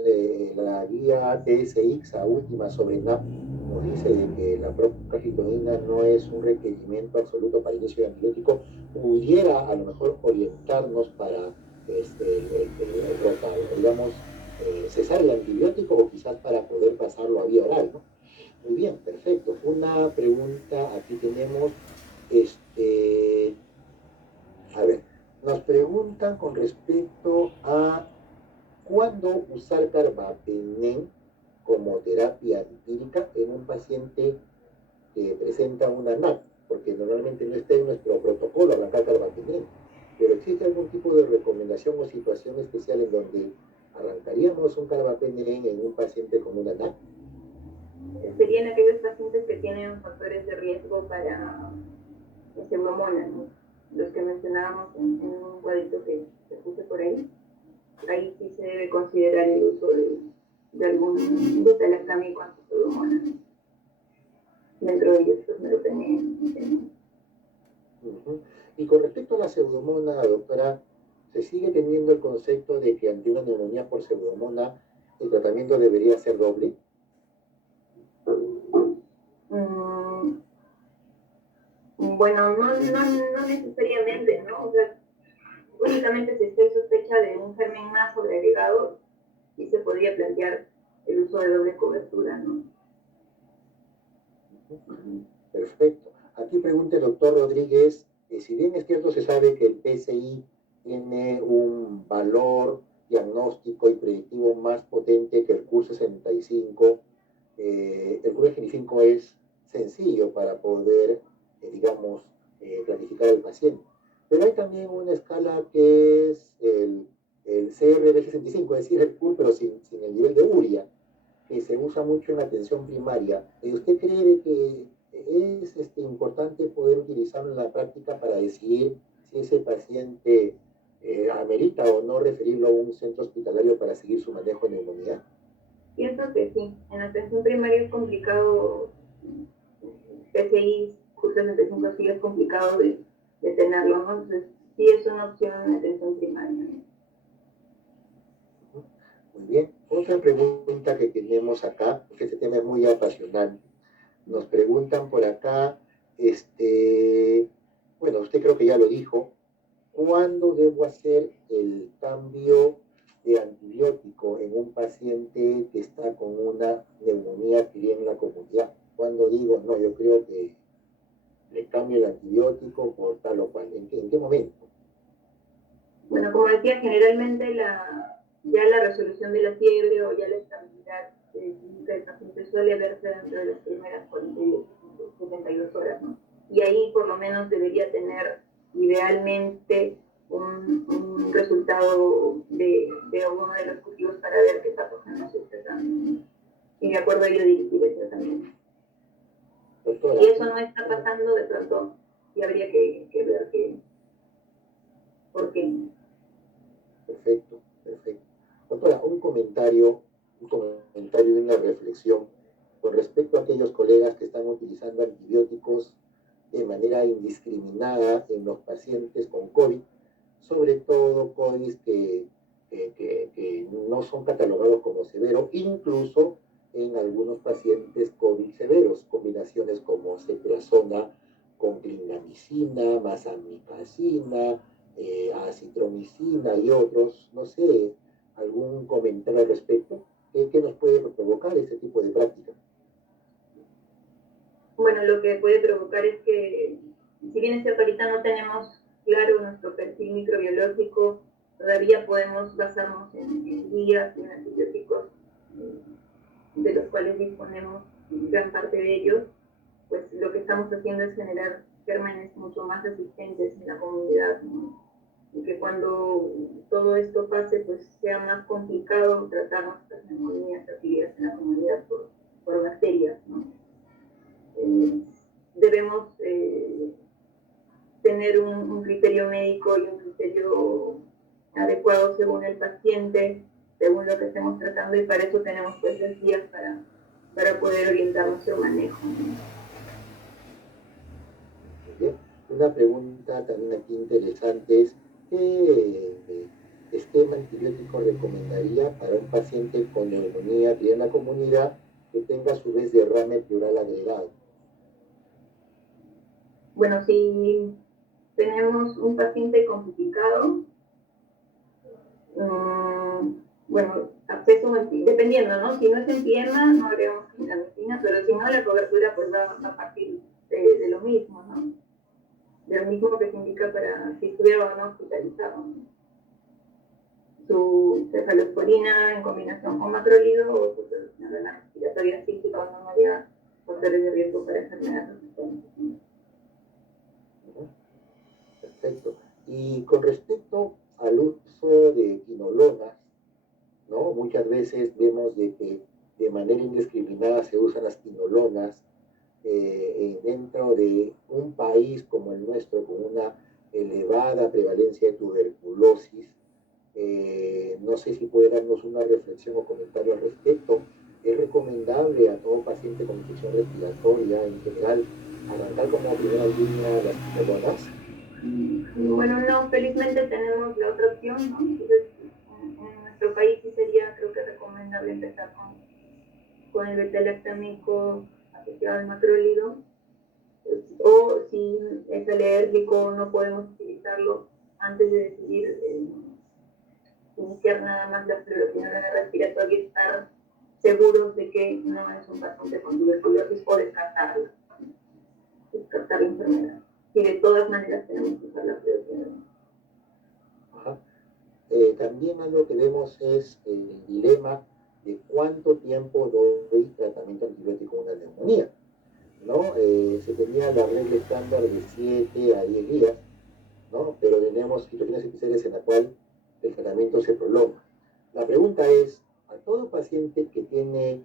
la guía TSX, a última sobre NAP, nos dice de que la procalcitonina no es un requerimiento absoluto para inicio de antibiótico, pudiera a lo mejor orientarnos para digamos, cesar el antibiótico o quizás para poder pasarlo a vía oral, ¿no? Muy bien, perfecto. Una pregunta aquí tenemos, a ver, nos preguntan con respecto a ¿cuándo usar carbapenem como terapia empírica en un paciente que presenta una NAC? Porque normalmente no está en nuestro protocolo arrancar carbapenem, pero ¿existe algún tipo de recomendación o situación especial en donde arrancaríamos un carbapenem en un paciente con una NAC? Serían aquellos pacientes que tienen factores de riesgo para pseudomonas, ¿no?, los que mencionábamos en un cuadrito que puse por ahí. Ahí sí se debe considerar el uso de algún beta-lactámico antipseudomonas, dentro de ellos pues meropenem. Y con respecto a la pseudomona, doctora, ¿se sigue teniendo el concepto de que ante una neumonía por pseudomona el tratamiento debería ser doble? Bueno, no necesariamente, ¿no? O sea, únicamente si se sospecha de un germen más sobreagregado, sí se podría plantear el uso de doble cobertura, ¿no? Perfecto. Aquí pregunta el doctor Rodríguez, si bien es cierto se sabe que el PSI tiene un valor diagnóstico y predictivo más potente que el CUR-65, el CUR-65 es sencillo para poder, digamos, clasificar al paciente. Pero hay también una escala que es el CRB65, es decir, el CUR, pero sin el nivel de uria, que se usa mucho en la atención primaria. ¿Usted cree que es importante poder utilizarlo en la práctica para decidir si ese paciente amerita o no referirlo a un centro hospitalario para seguir su manejo de neumonía? Pienso que sí. En la atención primaria es complicado, PCI, CUR-65 sí es complicado de tenerlo, ¿no? Entonces, sí es una opción en la atención primaria. Muy bien. Otra pregunta que tenemos acá, porque este tema es muy apasionante. Nos preguntan por acá, bueno, usted creo que ya lo dijo, ¿cuándo debo hacer el cambio de antibiótico en un paciente que está con una neumonía adquirida en la comunidad? ¿Cuándo digo, no, yo creo que le cambio el antibiótico por tal o cual? ¿En qué momento? Bueno, como decía, generalmente ya la resolución de la fiebre o ya la estabilidad del paciente suele verse dentro de las primeras 72 horas, ¿no? Y ahí por lo menos debería tener idealmente un resultado de uno de los cultivos para ver qué patógeno se está tratando. Y de acuerdo a ello dirigir el tratamiento. Doctora, si eso no está pasando, de pronto sí habría que ver por qué. Perfecto, perfecto. Doctora, un comentario y una reflexión con respecto a aquellos colegas que están utilizando antibióticos de manera indiscriminada en los pacientes con COVID, sobre todo COVID que no son catalogados como severos, incluso en algunos pacientes COVID severos, combinaciones como cefirazona con clindamicina, más amikacina, acitromicina y otros, no sé, algún comentario al respecto. ¿Qué nos puede provocar este tipo de práctica? Bueno, lo que puede provocar es que, si bien es cierto, ahorita no tenemos claro nuestro perfil microbiológico, todavía podemos basarnos en guías y en antibióticos de los cuales disponemos gran parte de ellos, pues lo que estamos haciendo es generar gérmenes mucho más resistentes en la comunidad, ¿no? Y que cuando todo esto pase, pues sea más complicado tratar nuestras neumonías adquiridas en la comunidad por bacterias, ¿no? Debemos tener un criterio médico y un criterio adecuado según el paciente, según lo que estemos tratando, y para eso tenemos pues las guías para poder orientar nuestro manejo. Bien. Una pregunta también aquí interesante es, ¿qué esquema antibiótico recomendaría para un paciente con neumonía que en la comunidad que tenga a su vez derrame pleural agregado? Bueno, si tenemos un paciente complicado, bueno, acceso, dependiendo, ¿no? Si no es empiema, no agregamos clindamicina, pero si no, la cobertura pues va a partir de lo mismo, ¿no? De lo mismo que se indica para si estuviera o no hospitalizado, ¿no? Su cefalosporina en combinación con macrolido o su solución respiratoria cíclica o no había factores de riesgo para enfermedades resistentes. Perfecto. Y con respecto al uso de quinolonas, ¿no? Muchas veces vemos de que de manera indiscriminada se usan las quinolonas dentro de un país como el nuestro, con una elevada prevalencia de tuberculosis. No sé si puede darnos una reflexión o comentario al respecto. ¿Es recomendable a todo paciente con infección respiratoria en general arrancar como primera línea las quinolonas? Bueno, no, felizmente tenemos la otra opción, ¿no? Entonces, en nuestro país sí sería, creo que recomendable empezar con el beta-lactámico asociado al macrólido, o si es alérgico no podemos utilizarlo antes de decidir iniciar nada más la fluoroquinolona respiratoria y estar seguros de que no es un paciente con tuberculosis o descartar la enfermedad. Y de todas maneras tenemos que usar la fluoroquinolona. También algo que vemos es el dilema de cuánto tiempo doy tratamiento antibiótico a una neumonía, ¿no? Se tenía la regla estándar de 7 a 10 días, ¿no? Pero tenemos situaciones especiales en la cual el tratamiento se prolonga. La pregunta es, a todo paciente que tiene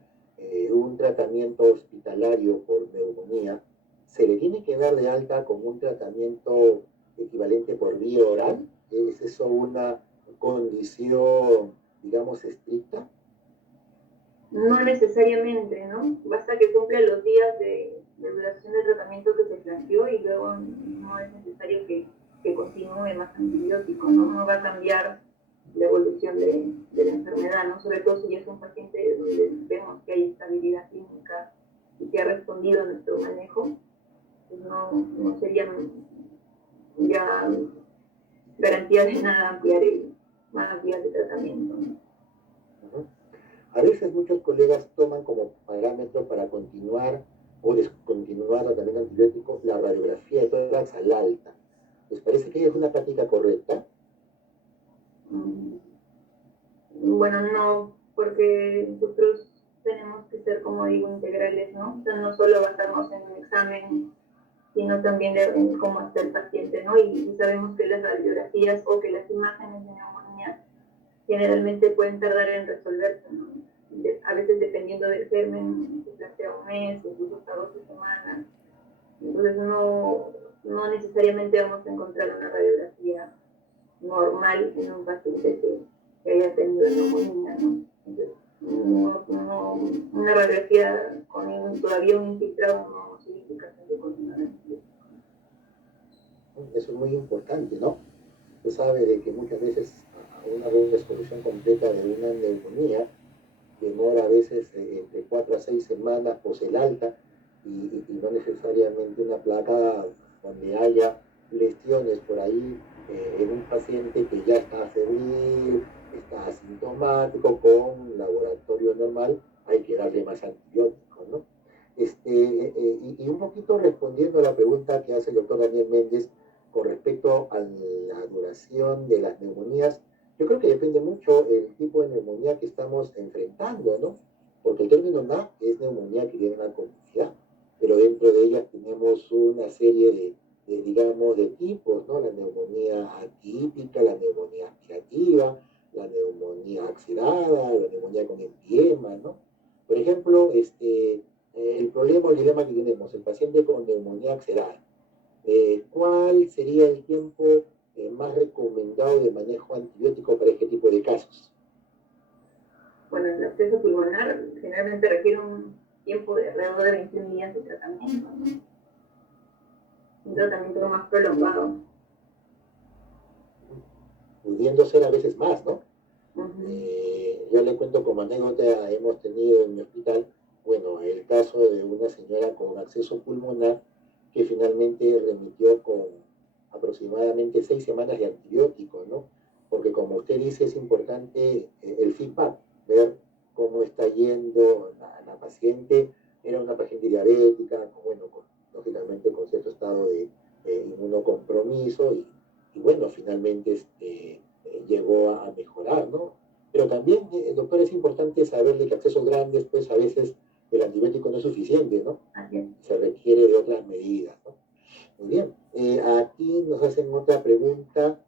un tratamiento hospitalario por neumonía, ¿se le tiene que dar de alta con un tratamiento equivalente por vía oral? ¿Es eso una condición, digamos, estricta? No necesariamente, ¿no? Basta que cumpla los días de duración del tratamiento que se planteó y luego no es necesario que continúe más antibiótico, ¿no? No va a cambiar la evolución de la enfermedad, ¿no? Sobre todo si ya es un paciente donde vemos que hay estabilidad clínica y que ha respondido a nuestro manejo, pues no sería ya garantía de nada ampliar más días de tratamiento, ¿no? A veces muchos colegas toman como parámetro para continuar o descontinuar tratamiento antibiótico la radiografía de tórax al alta. ¿Les parece que es una práctica correcta? Bueno, no, porque nosotros tenemos que ser, como digo, integrales, ¿no? O sea, no solo basarnos en un examen, sino también en cómo está el paciente, ¿no? Y sabemos que las radiografías o que las imágenes de neumonía generalmente pueden tardar en resolverse, ¿no? A veces dependiendo del germen, se plantea un mes, incluso hasta 12 semanas. Entonces no necesariamente vamos a encontrar una radiografía normal en un paciente que haya tenido neumonía, ¿no? Entonces, una radiografía con todavía un infiltrado no significa que continuar. Eso es muy importante, ¿no? Se sabe de que muchas veces una resolución completa de una neumonía demora a veces entre 4 a 6 semanas pos el alta y no necesariamente una placa donde haya lesiones por ahí en un paciente que ya está febril, está asintomático con laboratorio normal, hay que darle más antibióticos, ¿no? Y un poquito respondiendo a la pregunta que hace el doctor Daniel Méndez con respecto a la duración de las neumonías, yo creo que depende mucho el tipo de neumonía que estamos enfrentando, ¿no? Porque el término NA es neumonía que viene en la comunidad, pero dentro de ellas tenemos una serie digamos, de tipos, ¿no? La neumonía atípica, la neumonía aspirativa, la neumonía axilada, la neumonía con empiema, ¿no? Por ejemplo, el problema o el dilema que tenemos, el paciente con neumonía axilada, ¿cuál sería el tiempo más recomendado de manejo antibiótico para este tipo de casos? Bueno, el absceso pulmonar generalmente requiere un tiempo de alrededor de 21 días de tratamiento, ¿no? Un tratamiento más prolongado. Pudiendo ser a veces más, ¿no? Uh-huh. Yo le cuento como anécdota, hemos tenido en mi hospital, bueno, el caso de una señora con acceso pulmonar que finalmente remitió con aproximadamente 6 semanas de antibióticos, ¿no? Porque como usted dice, es importante el feedback, ver cómo está yendo la paciente. Era una paciente diabética, bueno, lógicamente con cierto estado de inmunocompromiso y bueno, finalmente llegó a mejorar, ¿no? Pero también, doctor, es importante saber de que accesos grandes, pues a veces el antibiótico no es suficiente, ¿no? Se requiere de otras medidas, ¿no? Muy bien. Aquí nos hacen otra pregunta.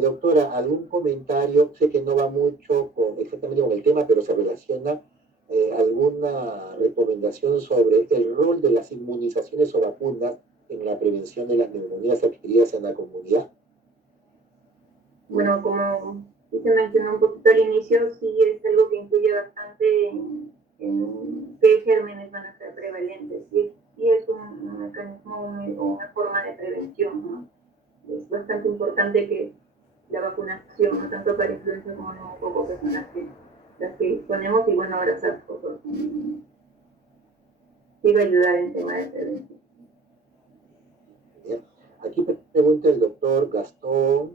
Doctora, ¿algún comentario? Sé que no va mucho exactamente con el tema, pero se relaciona. ¿Alguna recomendación sobre el rol de las inmunizaciones o vacunas en la prevención de las neumonías adquiridas en la comunidad? Bueno, como se mencionó un poquito al inicio, sí es algo que influye bastante en qué gérmenes van a ser prevalentes. Y es un mecanismo o una forma de prevención, ¿no? Es bastante importante que la vacunación, no tanto para influenza como neumococo, que son las que disponemos, y bueno, ahora SARS-CoV sí va a ayudar en tema de prevención. Bien. Aquí pregunta el doctor Gastón.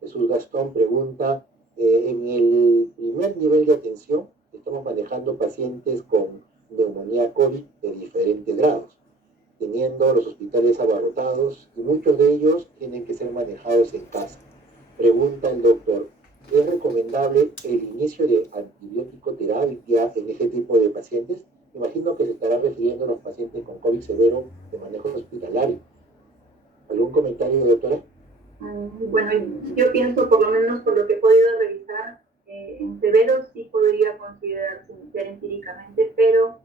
Jesús Gastón pregunta, en el primer nivel de atención estamos manejando pacientes con neumonía COVID de diferentes grados, teniendo los hospitales abarrotados y muchos de ellos tienen que ser manejados en casa. Pregunta el doctor, ¿es recomendable el inicio de antibiótico terapia en este tipo de pacientes? Imagino que se estará refiriendo a los pacientes con COVID severo de manejo hospitalario. ¿Algún comentario, doctora? Bueno, yo pienso, por lo menos por lo que he podido revisar, en severos sí podría considerarse iniciar empíricamente, pero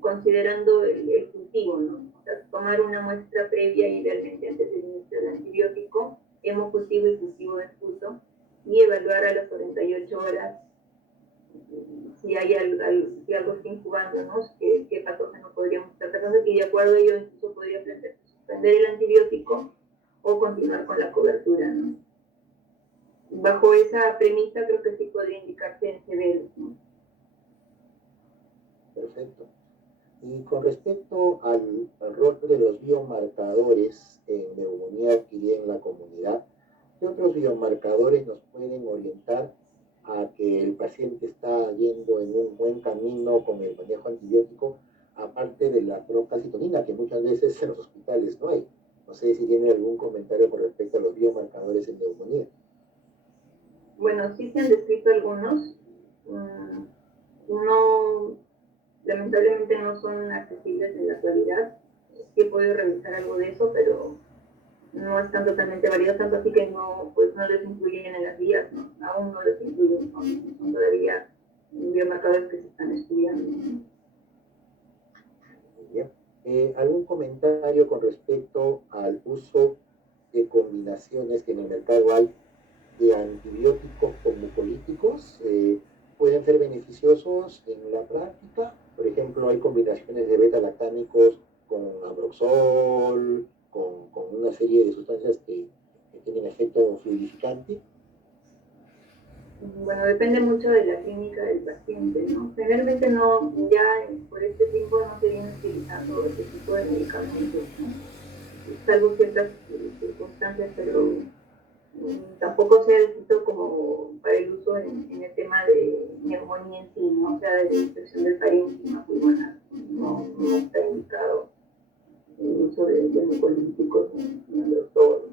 considerando el cultivo, ¿no? O sea, tomar una muestra previa, idealmente antes del inicio del antibiótico, hemocultivo y cultivo de fruto, y evaluar a las 48 horas si hay si algo está incubando, ¿no? ¿Qué patógeno podríamos estar tratando? Y de acuerdo a ello incluso podría suspender el antibiótico o continuar con la cobertura, ¿no? Bajo esa premisa creo que sí podría indicarse en severos, ¿no? Perfecto. Y con respecto al rol de los biomarcadores en neumonía adquirida en la comunidad, ¿qué otros biomarcadores nos pueden orientar a que el paciente está yendo en un buen camino con el manejo antibiótico, aparte de la procalcitonina, que muchas veces en los hospitales no hay? No sé si tiene algún comentario con respecto a los biomarcadores en neumonía. Bueno, sí se han descrito algunos. No, lamentablemente no son accesibles en la actualidad. Sí he podido revisar algo de eso, pero no están totalmente válidos, tanto así que no, pues no les incluyen en las guías, ¿no? Aún no les incluyen, son todavía biomarcadores que se están estudiando, ¿no? Bien. ¿Algún comentario con respecto al uso de combinaciones que en el mercado hay de antibióticos con mucolíticos? ¿Pueden ser beneficiosos en la práctica? Por ejemplo, hay combinaciones de beta-lactámicos con ambroxol, con una serie de sustancias que tienen efecto fluidificante. Bueno, depende mucho de la clínica del paciente, ¿no? Generalmente no, ya por este tiempo no se viene utilizando este tipo de medicamentos, ¿no? Salvo ciertas circunstancias, pero tampoco se ha descrito como para el uso en el tema de neumonía en sí, ¿no? O sea, de la infección del parénquima pulmonar, no está indicado el uso de mucolíticos en el doctor.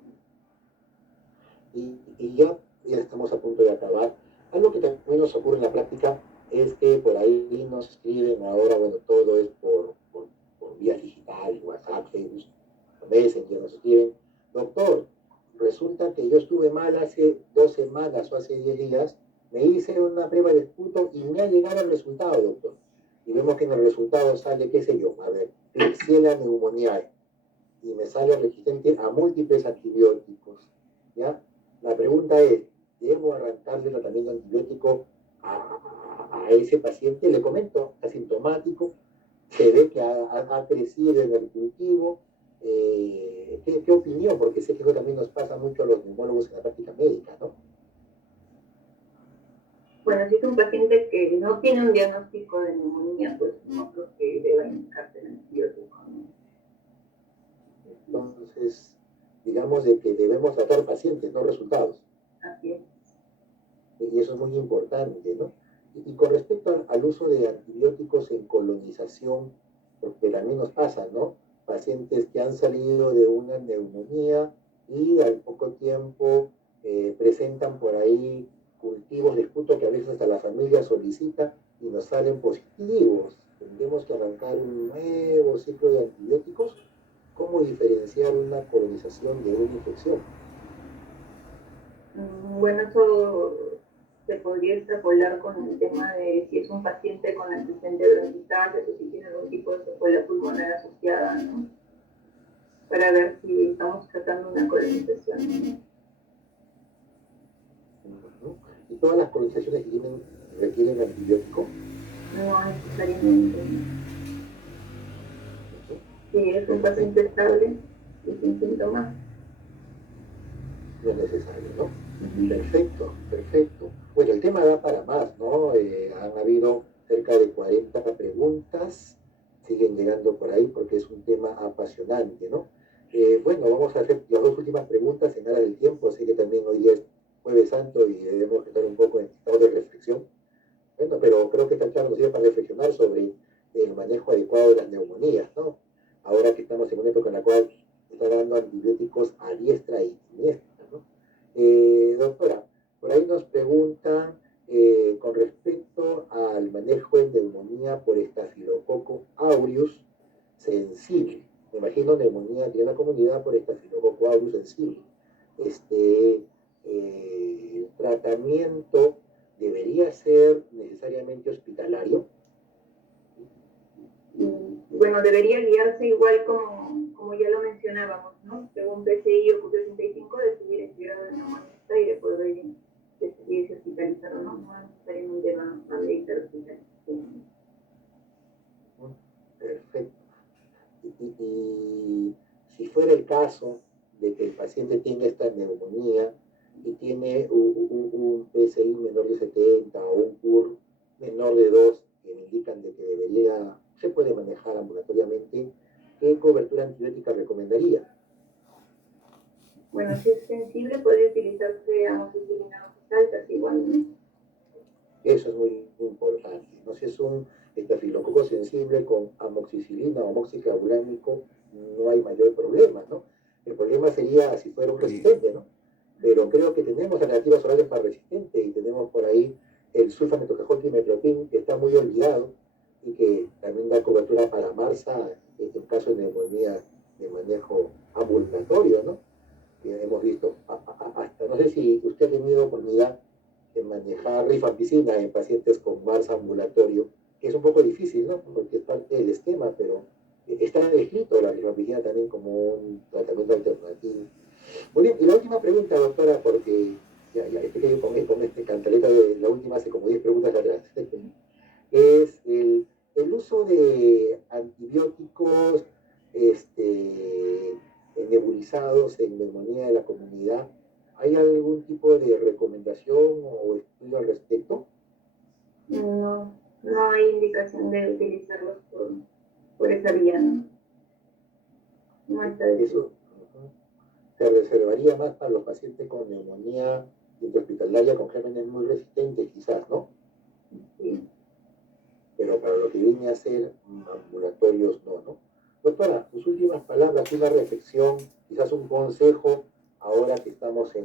Y ya estamos a punto de acabar. Algo que también nos ocurre en la práctica es que por ahí nos escriben ahora, bueno, todo es por vía digital, WhatsApp, Facebook, Messenger, nos escriben, doctor, resulta que yo estuve mal hace 2 semanas o hace 10 días, me hice una prueba de esputo y me ha llegado el resultado, doctor. Y vemos que en el resultado sale, qué sé yo, a ver, Klebsiella pneumoniae, y me sale resistente a múltiples antibióticos, ¿ya? La pregunta es, ¿debo arrancarle el tratamiento antibiótico a ese paciente? Le comento, asintomático, se ve que ha crecido en el cultivo. ¿Qué opinión? Porque sé que eso también nos pasa mucho a los neumólogos en la práctica médica, ¿no? Bueno, si es un paciente que no tiene un diagnóstico de neumonía, pues no creo que deba indicarse el antibiótico, ¿no? Entonces, digamos de que debemos tratar pacientes, no resultados. Así es. Y eso es muy importante, ¿no? Y con respecto al uso de antibióticos en colonización, porque también nos pasa, ¿no? Pacientes que han salido de una neumonía y al poco tiempo presentan por ahí cultivos de esputo que a veces hasta la familia solicita y nos salen positivos. Tendremos que arrancar un nuevo ciclo de antibióticos. ¿Cómo diferenciar una colonización de una infección? Bueno, eso se podría extrapolar con el tema de si es un paciente con antecedente de bronquitis o si tiene algún tipo de secuela pulmonar asociada, ¿no? Para ver si estamos tratando una colonización, ¿no? Y todas las colonizaciones requieren antibiótico. No necesariamente. Si es un paciente estable y sin síntomas. No es necesario, ¿no? Perfecto, perfecto. Bueno, el tema da para más, ¿no? Han habido cerca de 40 preguntas, siguen llegando por ahí porque es un tema apasionante, ¿no? Bueno, vamos a hacer las 2 últimas preguntas en aras del tiempo, sé que también hoy día es Jueves Santo y debemos estar un poco en estado de reflexión. Bueno, pero creo que esta charla nos sirve para reflexionar sobre el manejo adecuado de las neumonías, ¿no? Ahora que estamos en una época en la cual está dando antibióticos a diestra y siniestra, ¿no? Doctora, por ahí nos preguntan con respecto al manejo de neumonía por estafilococo aureus sensible. Me imagino neumonía aquí en la comunidad por estafilococo aureus sensible. Tratamiento debería ser necesariamente hospitalario. Bueno, debería guiarse igual como ya lo mencionábamos, ¿no? Según PCI o Q65, decidir el grado de neumonía y de poder decidir si hospitalizar o no. No necesariamente van a meditar hospitalización. Perfecto. Y si fuera el caso de que el paciente tenga esta neumonía y tiene un PSI menor de 70 o un CUR menor de 2 que me indican de que se puede manejar ambulatoriamente, ¿qué cobertura antibiótica recomendaría? Bueno, si es sensible, puede utilizarse amoxicilina altas igual, ¿no? Eso es muy importante. ¿No? Si es un estafilococo sensible con amoxicilina o amoxiclavulánico, no hay mayor problema, ¿no? El problema sería si fuera un resistente, ¿no? Pero creo que tenemos alternativas orales para resistente y tenemos por ahí el sulfametocajol trimethoprim, que está muy olvidado y que también da cobertura para MARSA en caso de neumonía de manejo ambulatorio, ¿no? Que hemos visto hasta, no sé si usted ha tenido oportunidad de manejar rifampicina en pacientes con MARSA ambulatorio, que es un poco difícil, ¿no? Porque es parte del esquema, pero está descrito la rifampicina también como un tratamiento alternativo. Muy bien, y la última pregunta, doctora, porque ya este que yo con este cantaleta de la última hace como 10 preguntas atrás, es el uso de antibióticos nebulizados en neumonía de la comunidad. ¿Hay algún tipo de recomendación o estudio al respecto? No, no hay indicación de utilizarlos por esa vía, ¿no? No está Eso se reservaría más para los pacientes con neumonía intrahospitalaria con gérmenes muy resistentes, quizás, ¿no? Sí. Pero para lo que viene a ser ambulatorios, no, ¿no? Doctora, tus últimas palabras, una reflexión, quizás un consejo, ahora que estamos en